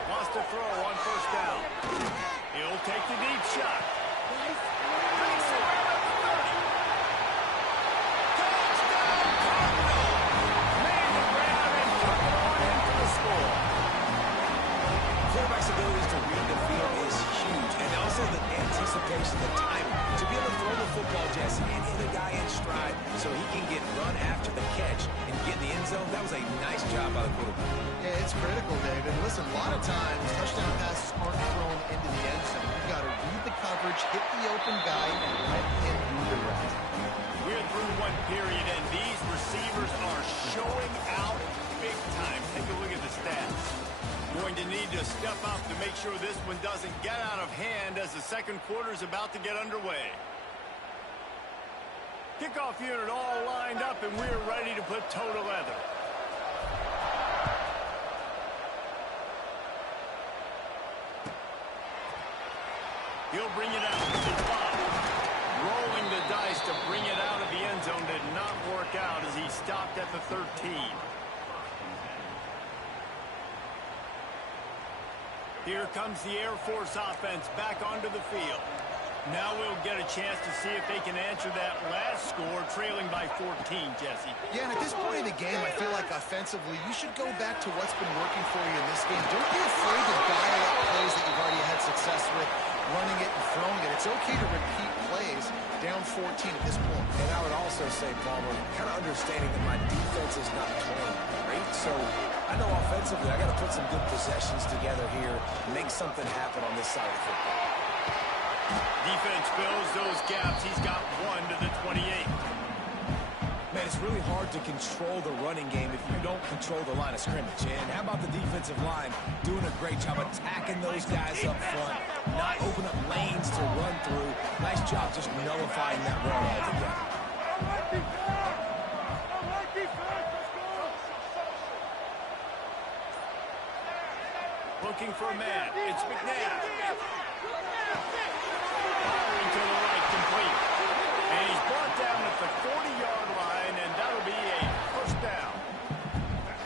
Wants to throw on first down. He'll take the deep shot. Takes it right up the 30. Touchdown, Cardinals! Made the grab and took it on in for the score. Quarterback's abilities to read the field is huge, and also the anticipation, the timing, to be able to throw the football, Jesse, and hit a guy in stride so he can get run after the catch and get in the end zone. That was a nice job by the quarterback. Yeah, it's critical, David. Listen, a lot of times touchdown passes aren't thrown into the end zone. You've got to read the coverage, hit the open guy, and let him do the rest. We're through one period, and these receivers are showing out big time. Take a look at the stats. Going to need to step up to make sure this one doesn't get out of hand as the second quarter is about to get underway. Kickoff unit all lined up, and we're ready to put toe to leather. He'll bring it out to the 5. Rolling the dice to bring it out of the end zone did not work out as he stopped at the 13. Here comes the Air Force offense back onto the field. Now we'll get a chance to see if they can answer that last score, trailing by 14, Jesse. Yeah, and at this point in the game, I feel like offensively, you should go back to what's been working for you in this game. Don't be afraid to dial up plays that you've already had success with, running it and throwing it. It's okay to repeat plays down 14 at this point. And I would also say, Palmer, kind of understanding that my defense is not playing great, so I know offensively I got to put some good possessions together here, make something happen on this side of the football. Defense fills those gaps. He's got 1 to the 28. Man, it's really hard to control the running game if you don't control the line of scrimmage. And how about the defensive line doing a great job attacking those guys up front, not opening up lanes to run through. Nice job just nullifying that run altogether. Looking for a man. It's McNabb. Firing to the right, complete. And he's brought down at the 40-yard line, and that'll be a first down.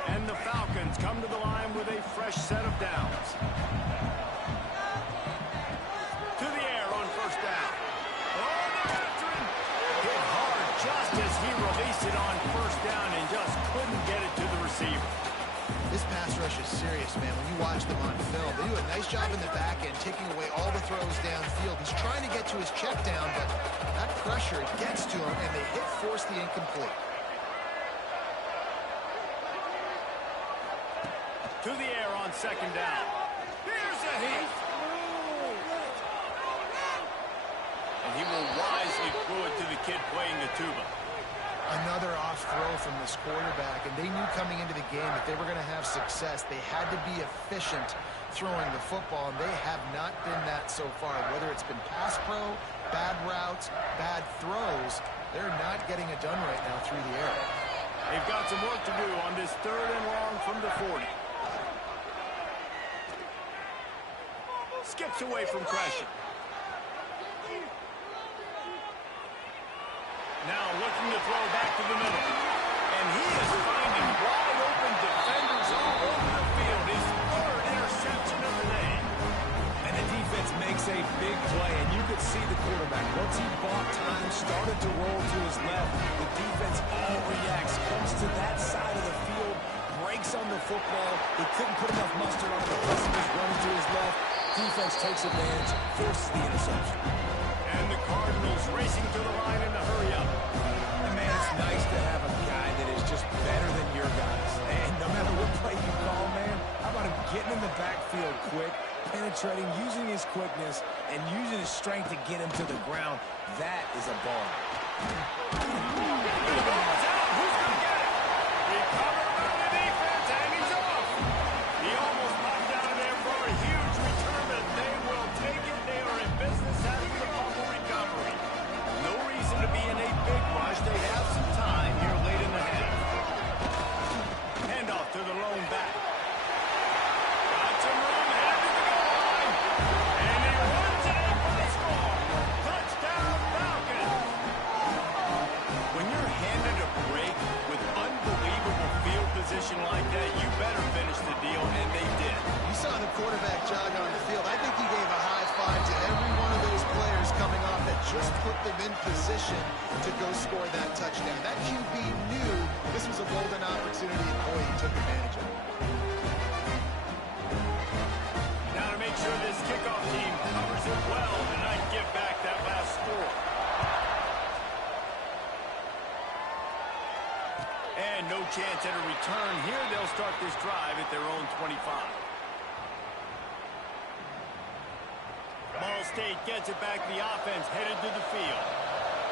And the Falcons come to the line with a fresh set of downs. To the air on first down. Oh, they're after him. Hit hard just as he released it on first down and just couldn't get it to the receiver. This pass rush is serious, man. When you watch them on film, they do a nice job in the back end, taking away all the throws downfield. He's trying to get to his check down, but that pressure gets to him, and they force the incomplete. To the air on second down. Here's a hit. And he will wisely throw it to the kid playing the tuba. Another off throw from this quarterback, and they knew coming into the game that they were going to have success. They had to be efficient throwing the football, and they have not been that so far. Whether it's been pass pro, bad routes, bad throws, they're not getting it done right now through the air. They've got some work to do on this 3rd and long from the 40. Skips away from pressure. Now looking to throw back to the middle. And he is finding wide open defenders all over the field. His 3rd interception of the day. And the defense makes a big play, and you could see the quarterback. Once he bought time, started to roll to his left, the defense all reacts, comes to that side of the field, breaks on the football. He couldn't put enough mustard on the customers running to his left. Defense takes advantage, forces the interception. And the Cardinals racing to the line in a hurry up. And man, it's nice to have a guy that is just better than your guys. And no matter what play you call, man, how about him getting in the backfield quick, penetrating, using his quickness, and using his strength to get him to the ground. That is a ball. The ball's out. Who's going to get it? Recovered by the defense, and he's off. He almost popped out of there for a huge return, but they will take it. They are in business having the bubble recovery. No reason to be in a big rush. They have some time here late in the half. Handoff to the lone back. Got some room, headed to the goal line. And he runs it in for the score. Touchdown, Falcons. When you're handed a break with unbelievable field position like that, you better finish the deal, and they did. You saw the quarterback jog on the field. I think he gave a high five to every one of those players coming off that just put them in position to go score that touchdown. That QB knew this was a golden opportunity, and boy, he took advantage of it. Now to make sure this kickoff team covers it well and not give back that last score. And no chance at a return here. They'll start this drive at their own 25. Ball State gets it back. The offense headed to the field.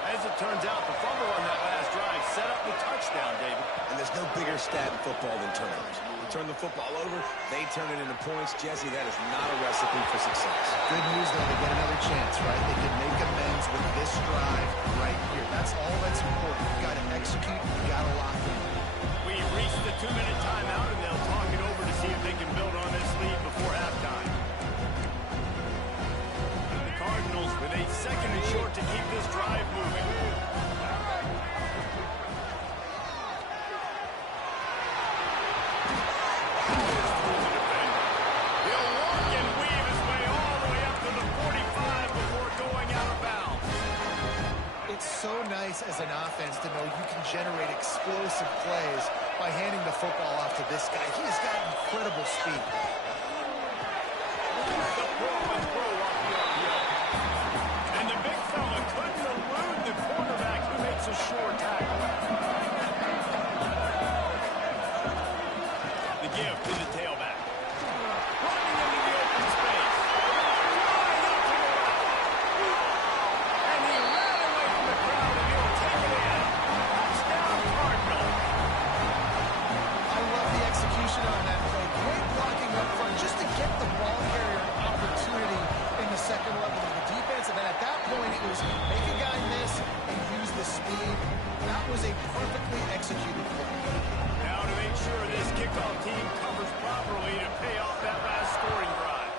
As it turns out, the fumble on that last drive set up the touchdown, David. And there's no bigger stat in football than turnovers. You turn the football over, they turn it into points. Jesse, that is not a recipe for success. Good news, though, they get another chance, right? They can make amends with this drive right here. That's all that's important. You got to execute, you got to lock in. We've reached the 2-minute timeout, and they'll talk it over to see if they can build on this lead before halftime. The Cardinals with a 2nd and short to keep this drive moving. He'll walk and football off to this guy. He has got incredible speed. The throw and throw off the RPO. And the big fella couldn't elude the quarterback who makes a short tackle. The give to the tailback. Running into the open space. Line up to the right. And he ran away from the crowd and he'll take it in. Touchdown Cardinals. I love the execution on that play. Great blocking up front just to get the ball carrier an opportunity in the second level of the defense. And then at that point, it was make a guy miss and use the speed. That was a perfectly executed play. Now to make sure this kickoff team covers properly to pay off that last scoring drive.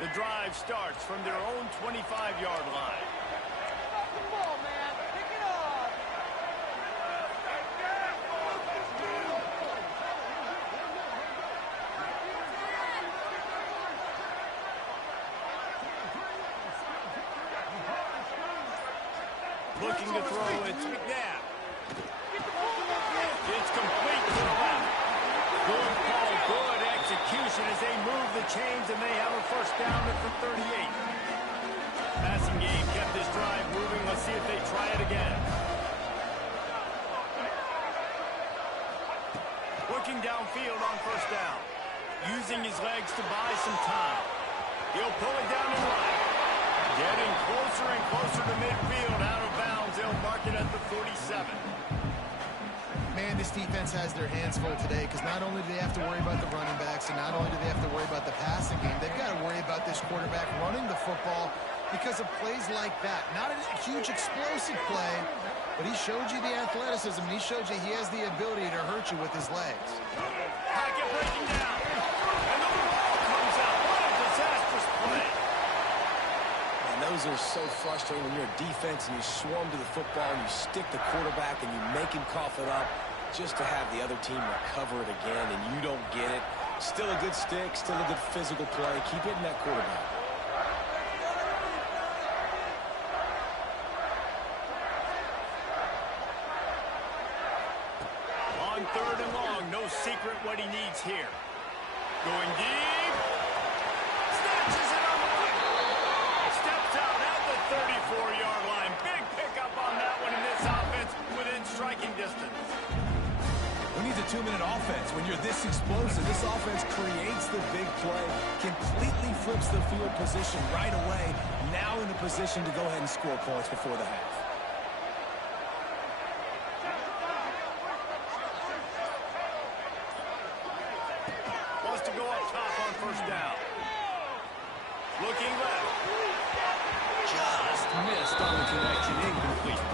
The drive starts from their own 25-yard line. Come on, man. Pick it up. Looking to throw, it's McNabb. It's complete to the left. Good call, good execution as they move the chains and they have a first down at the 38. Passing game kept this drive moving. Let's see if they try it again. Looking downfield on first down. Using his legs to buy some time. He'll pull it down the line. Getting closer and closer to midfield, out of bounds. They'll mark it at the 47. Man, this defense has their hands full today because not only do they have to worry about the running backs and not only do they have to worry about the passing game, they've got to worry about this quarterback running the football because of plays like that. Not a huge explosive play, but he showed you the athleticism. He showed you he has the ability to hurt you with his legs. Pocket breaking down. And the ball comes out. What a disastrous play. And those are so frustrating when you're a defense and you swarm to the football and you stick the quarterback and you make him cough it up just to have the other team recover it again and you don't get it. Still a good stick, still a good physical play. Keep hitting that quarterback. On third and long, no secret what he needs here. Going deep. Snatches it on the way. Steps out at the 34-yard line. Big pickup on that one in this offense within striking distance. Who needs a two-minute offense? When you're this explosive, this offense creates the big play, completely flips the field position right away, now in a position to go ahead and score points before the half. Wants to go up top on first down. Looking left. Just missed on the connection. Incomplete.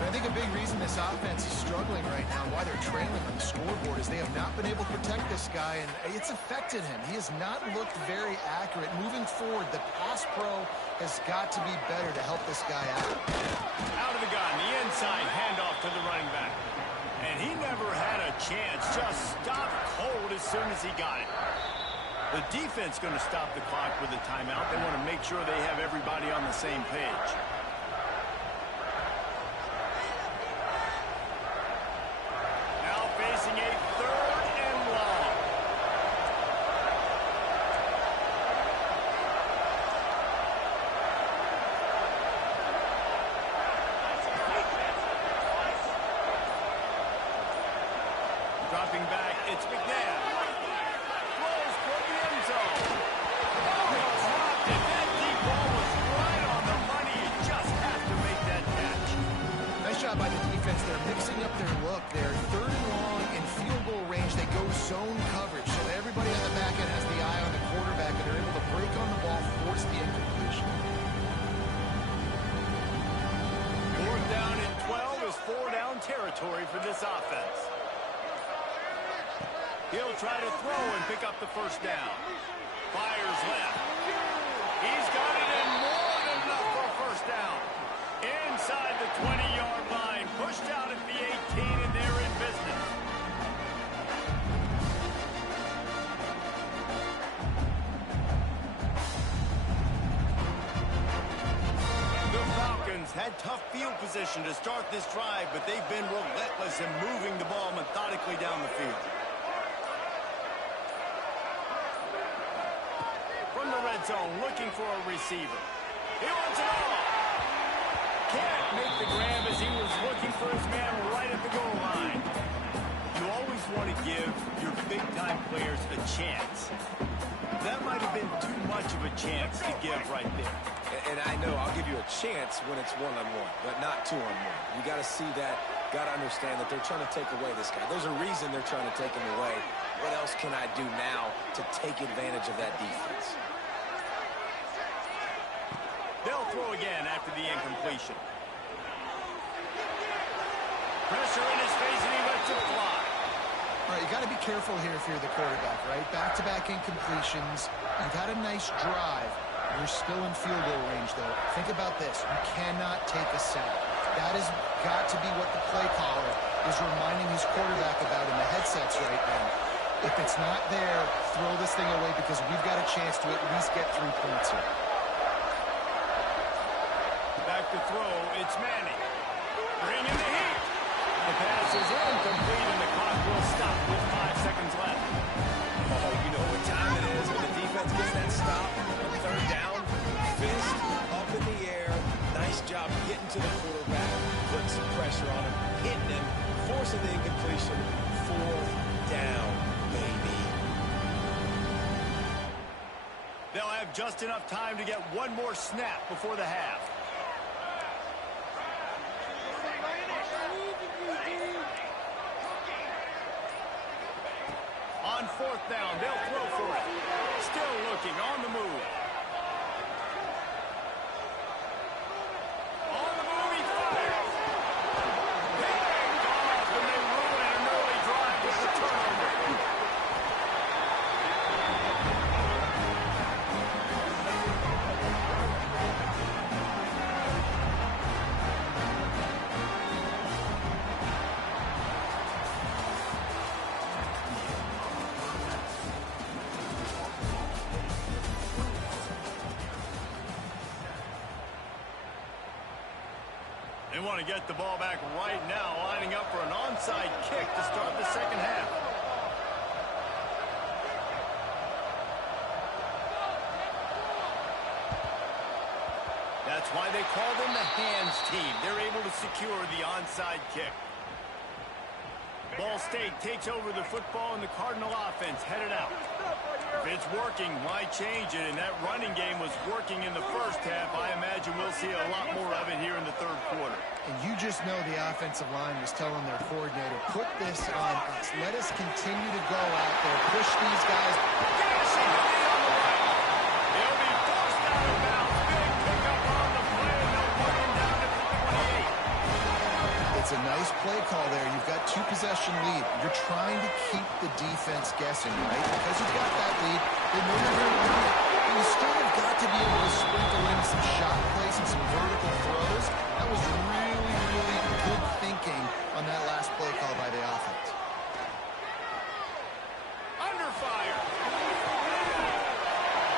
But I think a big reason this offense is struggling right now and why they're trailing on the scoreboard is they have not been able to protect this guy, and it's affected him. He has not looked very accurate. Moving forward, the pass pro has got to be better to help this guy out. Out of the gun, the inside handoff to the running back. And he never had a chance. Just stopped cold as soon as he got it. The defense going to stop the clock with a timeout. They want to make sure they have everybody on the same page. Now facing a third and long. Dropping back, it's McNabb. Throws for the end zone. Oh, he dropped it. That deep ball was right on the money. He just has to make that catch. Nice job by the defense. They're mixing up their look. They're third and long in field goal range. They go zone coverage. So everybody on the back end has the eye on the quarterback, and they're able to break on the ball, force the incompletion. Fourth down and 12 is four-down territory for this offense. He'll try to throw and pick up the first down. Fires left. He's got it in more than enough for a first down. Inside the 20-yard line. Pushed out at the 18, and they're in business. had tough field position to start this drive, but they've been relentless in moving the ball methodically down the field. From the red zone, looking for a receiver. He wants it all. Can't make the grab as he was looking for his man right at the goal line. You always want to give your big-time players a chance. That might have been too much of a chance to give right there. And I know I'll give you a chance when it's one-on-one, but not two-on-one. You got to see that, got to understand that they're trying to take away this guy. There's a reason they're trying to take him away. What else can I do now to take advantage of that defense? They'll throw again after the incompletion. Pressure in his face, and he lets it fly. All right, you got to be careful here if you're the quarterback, right? Back-to-back incompletions. You've had a nice drive. You're still in field goal range, though. Think about this. You cannot take a sack. That has got to be what the play caller is reminding his quarterback about in the headsets right now. If it's not there, throw this thing away because we've got a chance to at least get 3 points here. Back to throw, it's Manning. Bringing the heat. The pass is incomplete, and the clock will stop with 5 seconds left. Oh, you know what time it is when the defense gets that stop. On third down, fist up in the air. Nice job getting to the quarterback, putting some pressure on him, hitting him, forcing the incompletion. 4th down, baby. They'll have just enough time to get one more snap before the half. On 4th down, they'll throw for it. Still looking, on the move. On the move, he fires. Picked off, and they ruin an early drive with the turnover. They want to get the ball back right now, lining up for an onside kick to start the second half. That's why they call them the hands team. They're able to secure the onside kick. Ball State takes over the football, and the Cardinal offense headed out. If it's working, why change it? And that running game was working in the first half. I imagine we'll see a lot more of it here in the third quarter. And you just know the offensive line was telling their coordinator, put this on us. Let us continue to go out there, push these guys. He'll be forced out of bounds. Big pickup on the play, and they'll put him down at the 28. It's a nice play call there. You've got 2-possession lead. You're trying to keep the defense guessing, right? Because you've got that lead, they know you're going to win it. But you still have got to be able to sprinkle in some shot plays and some vertical throws. That was really, really good thinking on that last play call by the offense. Under fire.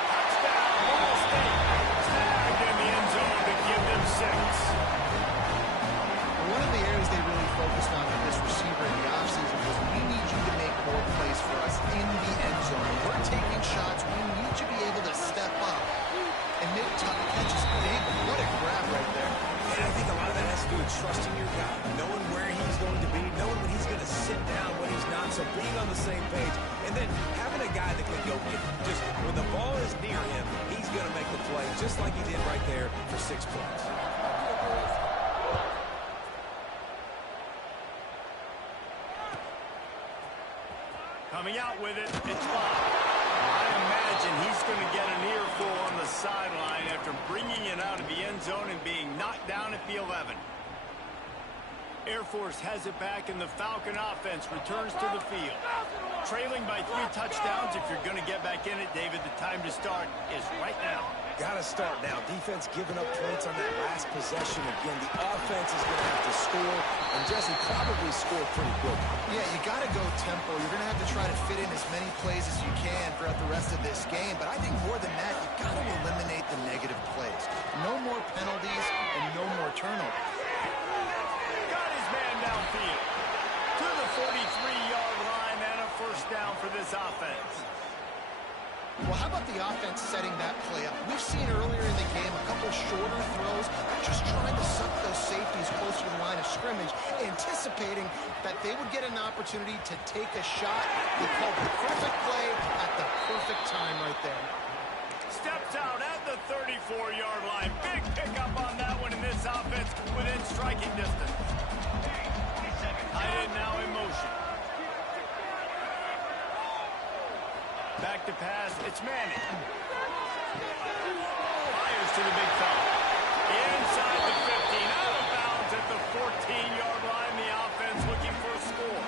Touchdown, Ball State. Snagged in the end zone to give them 6. One of the areas they really focused on with this receiver in the offseason was we need you to make more plays for us in the end zone. We're taking shots. We need you to be able to step up and make tough catches. What a grab right there. And I think a lot of that has to do with trusting your guy, knowing where he's going to be, knowing when he's going to sit down, when he's not, so being on the same page, and then having a guy that can go get it. Just when the ball is near him, he's going to make the play, just like he did right there for 6 points. Coming out with it, it's Bob. I imagine he's going to get an earful on the sideline after bringing it out of the end zone and being knocked down at the 11. Air Force has it back, and the Falcon offense returns to the field. Trailing by 3 touchdowns. If you're going to get back in it, David, the time to start is right now. Got to start now. Defense giving up points on that last possession. Again, the offense is going to have to score, and Jesse probably score pretty quick. Yeah, you got to go tempo. You're going to have to try to fit in as many plays as you can throughout the rest of this game. But I think more than that, you've got to eliminate the negative plays. No more penalties and no more turnovers. setting that play up. We've seen earlier in the game a couple shorter throws, just trying to suck those safeties closer to the line of scrimmage, anticipating that they would get an opportunity to take a shot. They called the perfect play at the perfect time right there. Steps out at the 34-yard line. Big pickup on that one in this offense within striking distance. Tight end now in motion. Back to pass. It's Manning. Fires to the big fella. Inside the 15. Out of bounds at the 14-yard line. The offense looking for a score.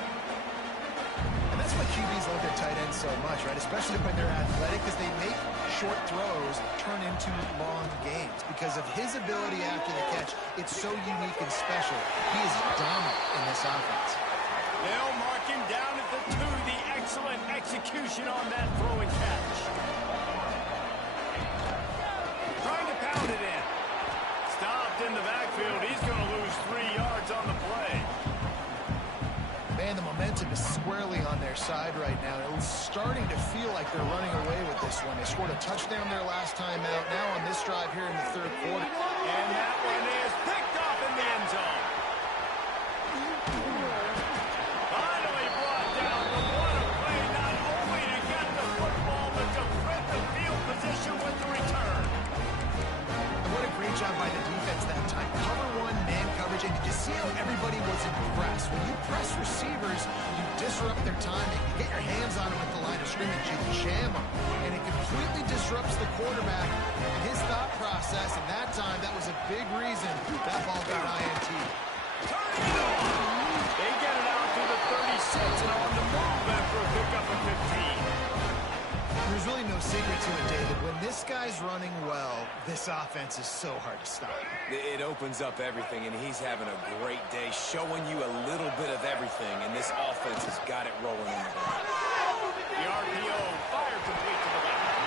And that's why QBs love their tight ends so much, right? Especially when they're athletic, because they make short throws turn into long games. Because of his ability after the catch, it's so unique and special. He is dominant in this offense. They'll mark him down at the 2. The excellent execution on that throw and catch. Trying to pound it in. Stopped in the backfield. He's going to lose 3 yards on the play. Man, the momentum is squarely on their side right now. It's starting to feel like they're running away with this one. They scored a touchdown their last time out. Now on this drive here in the third quarter. And that one is picked off in the end zone. Finally brought down, but what a play, not only to get the football, but to flip the field position with the return. And what a great job by the defense that time. Cover one, man coverage, and did you see how everybody was impressed? When you press receivers, you disrupt their timing. You get your hands on them at the line of scrimmage, you jam them, and it completely disrupts the quarterback and his thought process, and that time, that was a big reason that ball got INT. Turning it on. They get it out to the 36 and on the move after a pickup of 15. There's really no secret to it, David. When this guy's running well, this offense is so hard to stop. It opens up everything, and he's having a great day, showing you a little bit of everything, and this offense has got it rolling in the ground. The RPO fire complete to the left.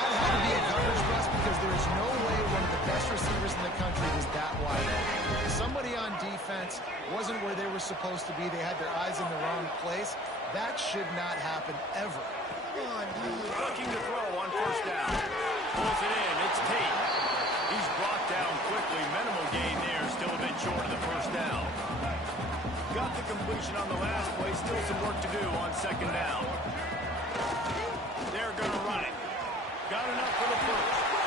That had to be a coverage bust because there is no way one of the best receivers in the country was that wide open. Somebody on defense wasn't where they were supposed to be. They had their eyes in the wrong place. That should not happen ever. Looking to throw on first down. Pulls it in. It's Tate. He's brought down quickly. Minimal gain there. Still a bit short of the first down. Got the completion on the last play. Still some work to do on second down. They're going to run it. Got enough for the first.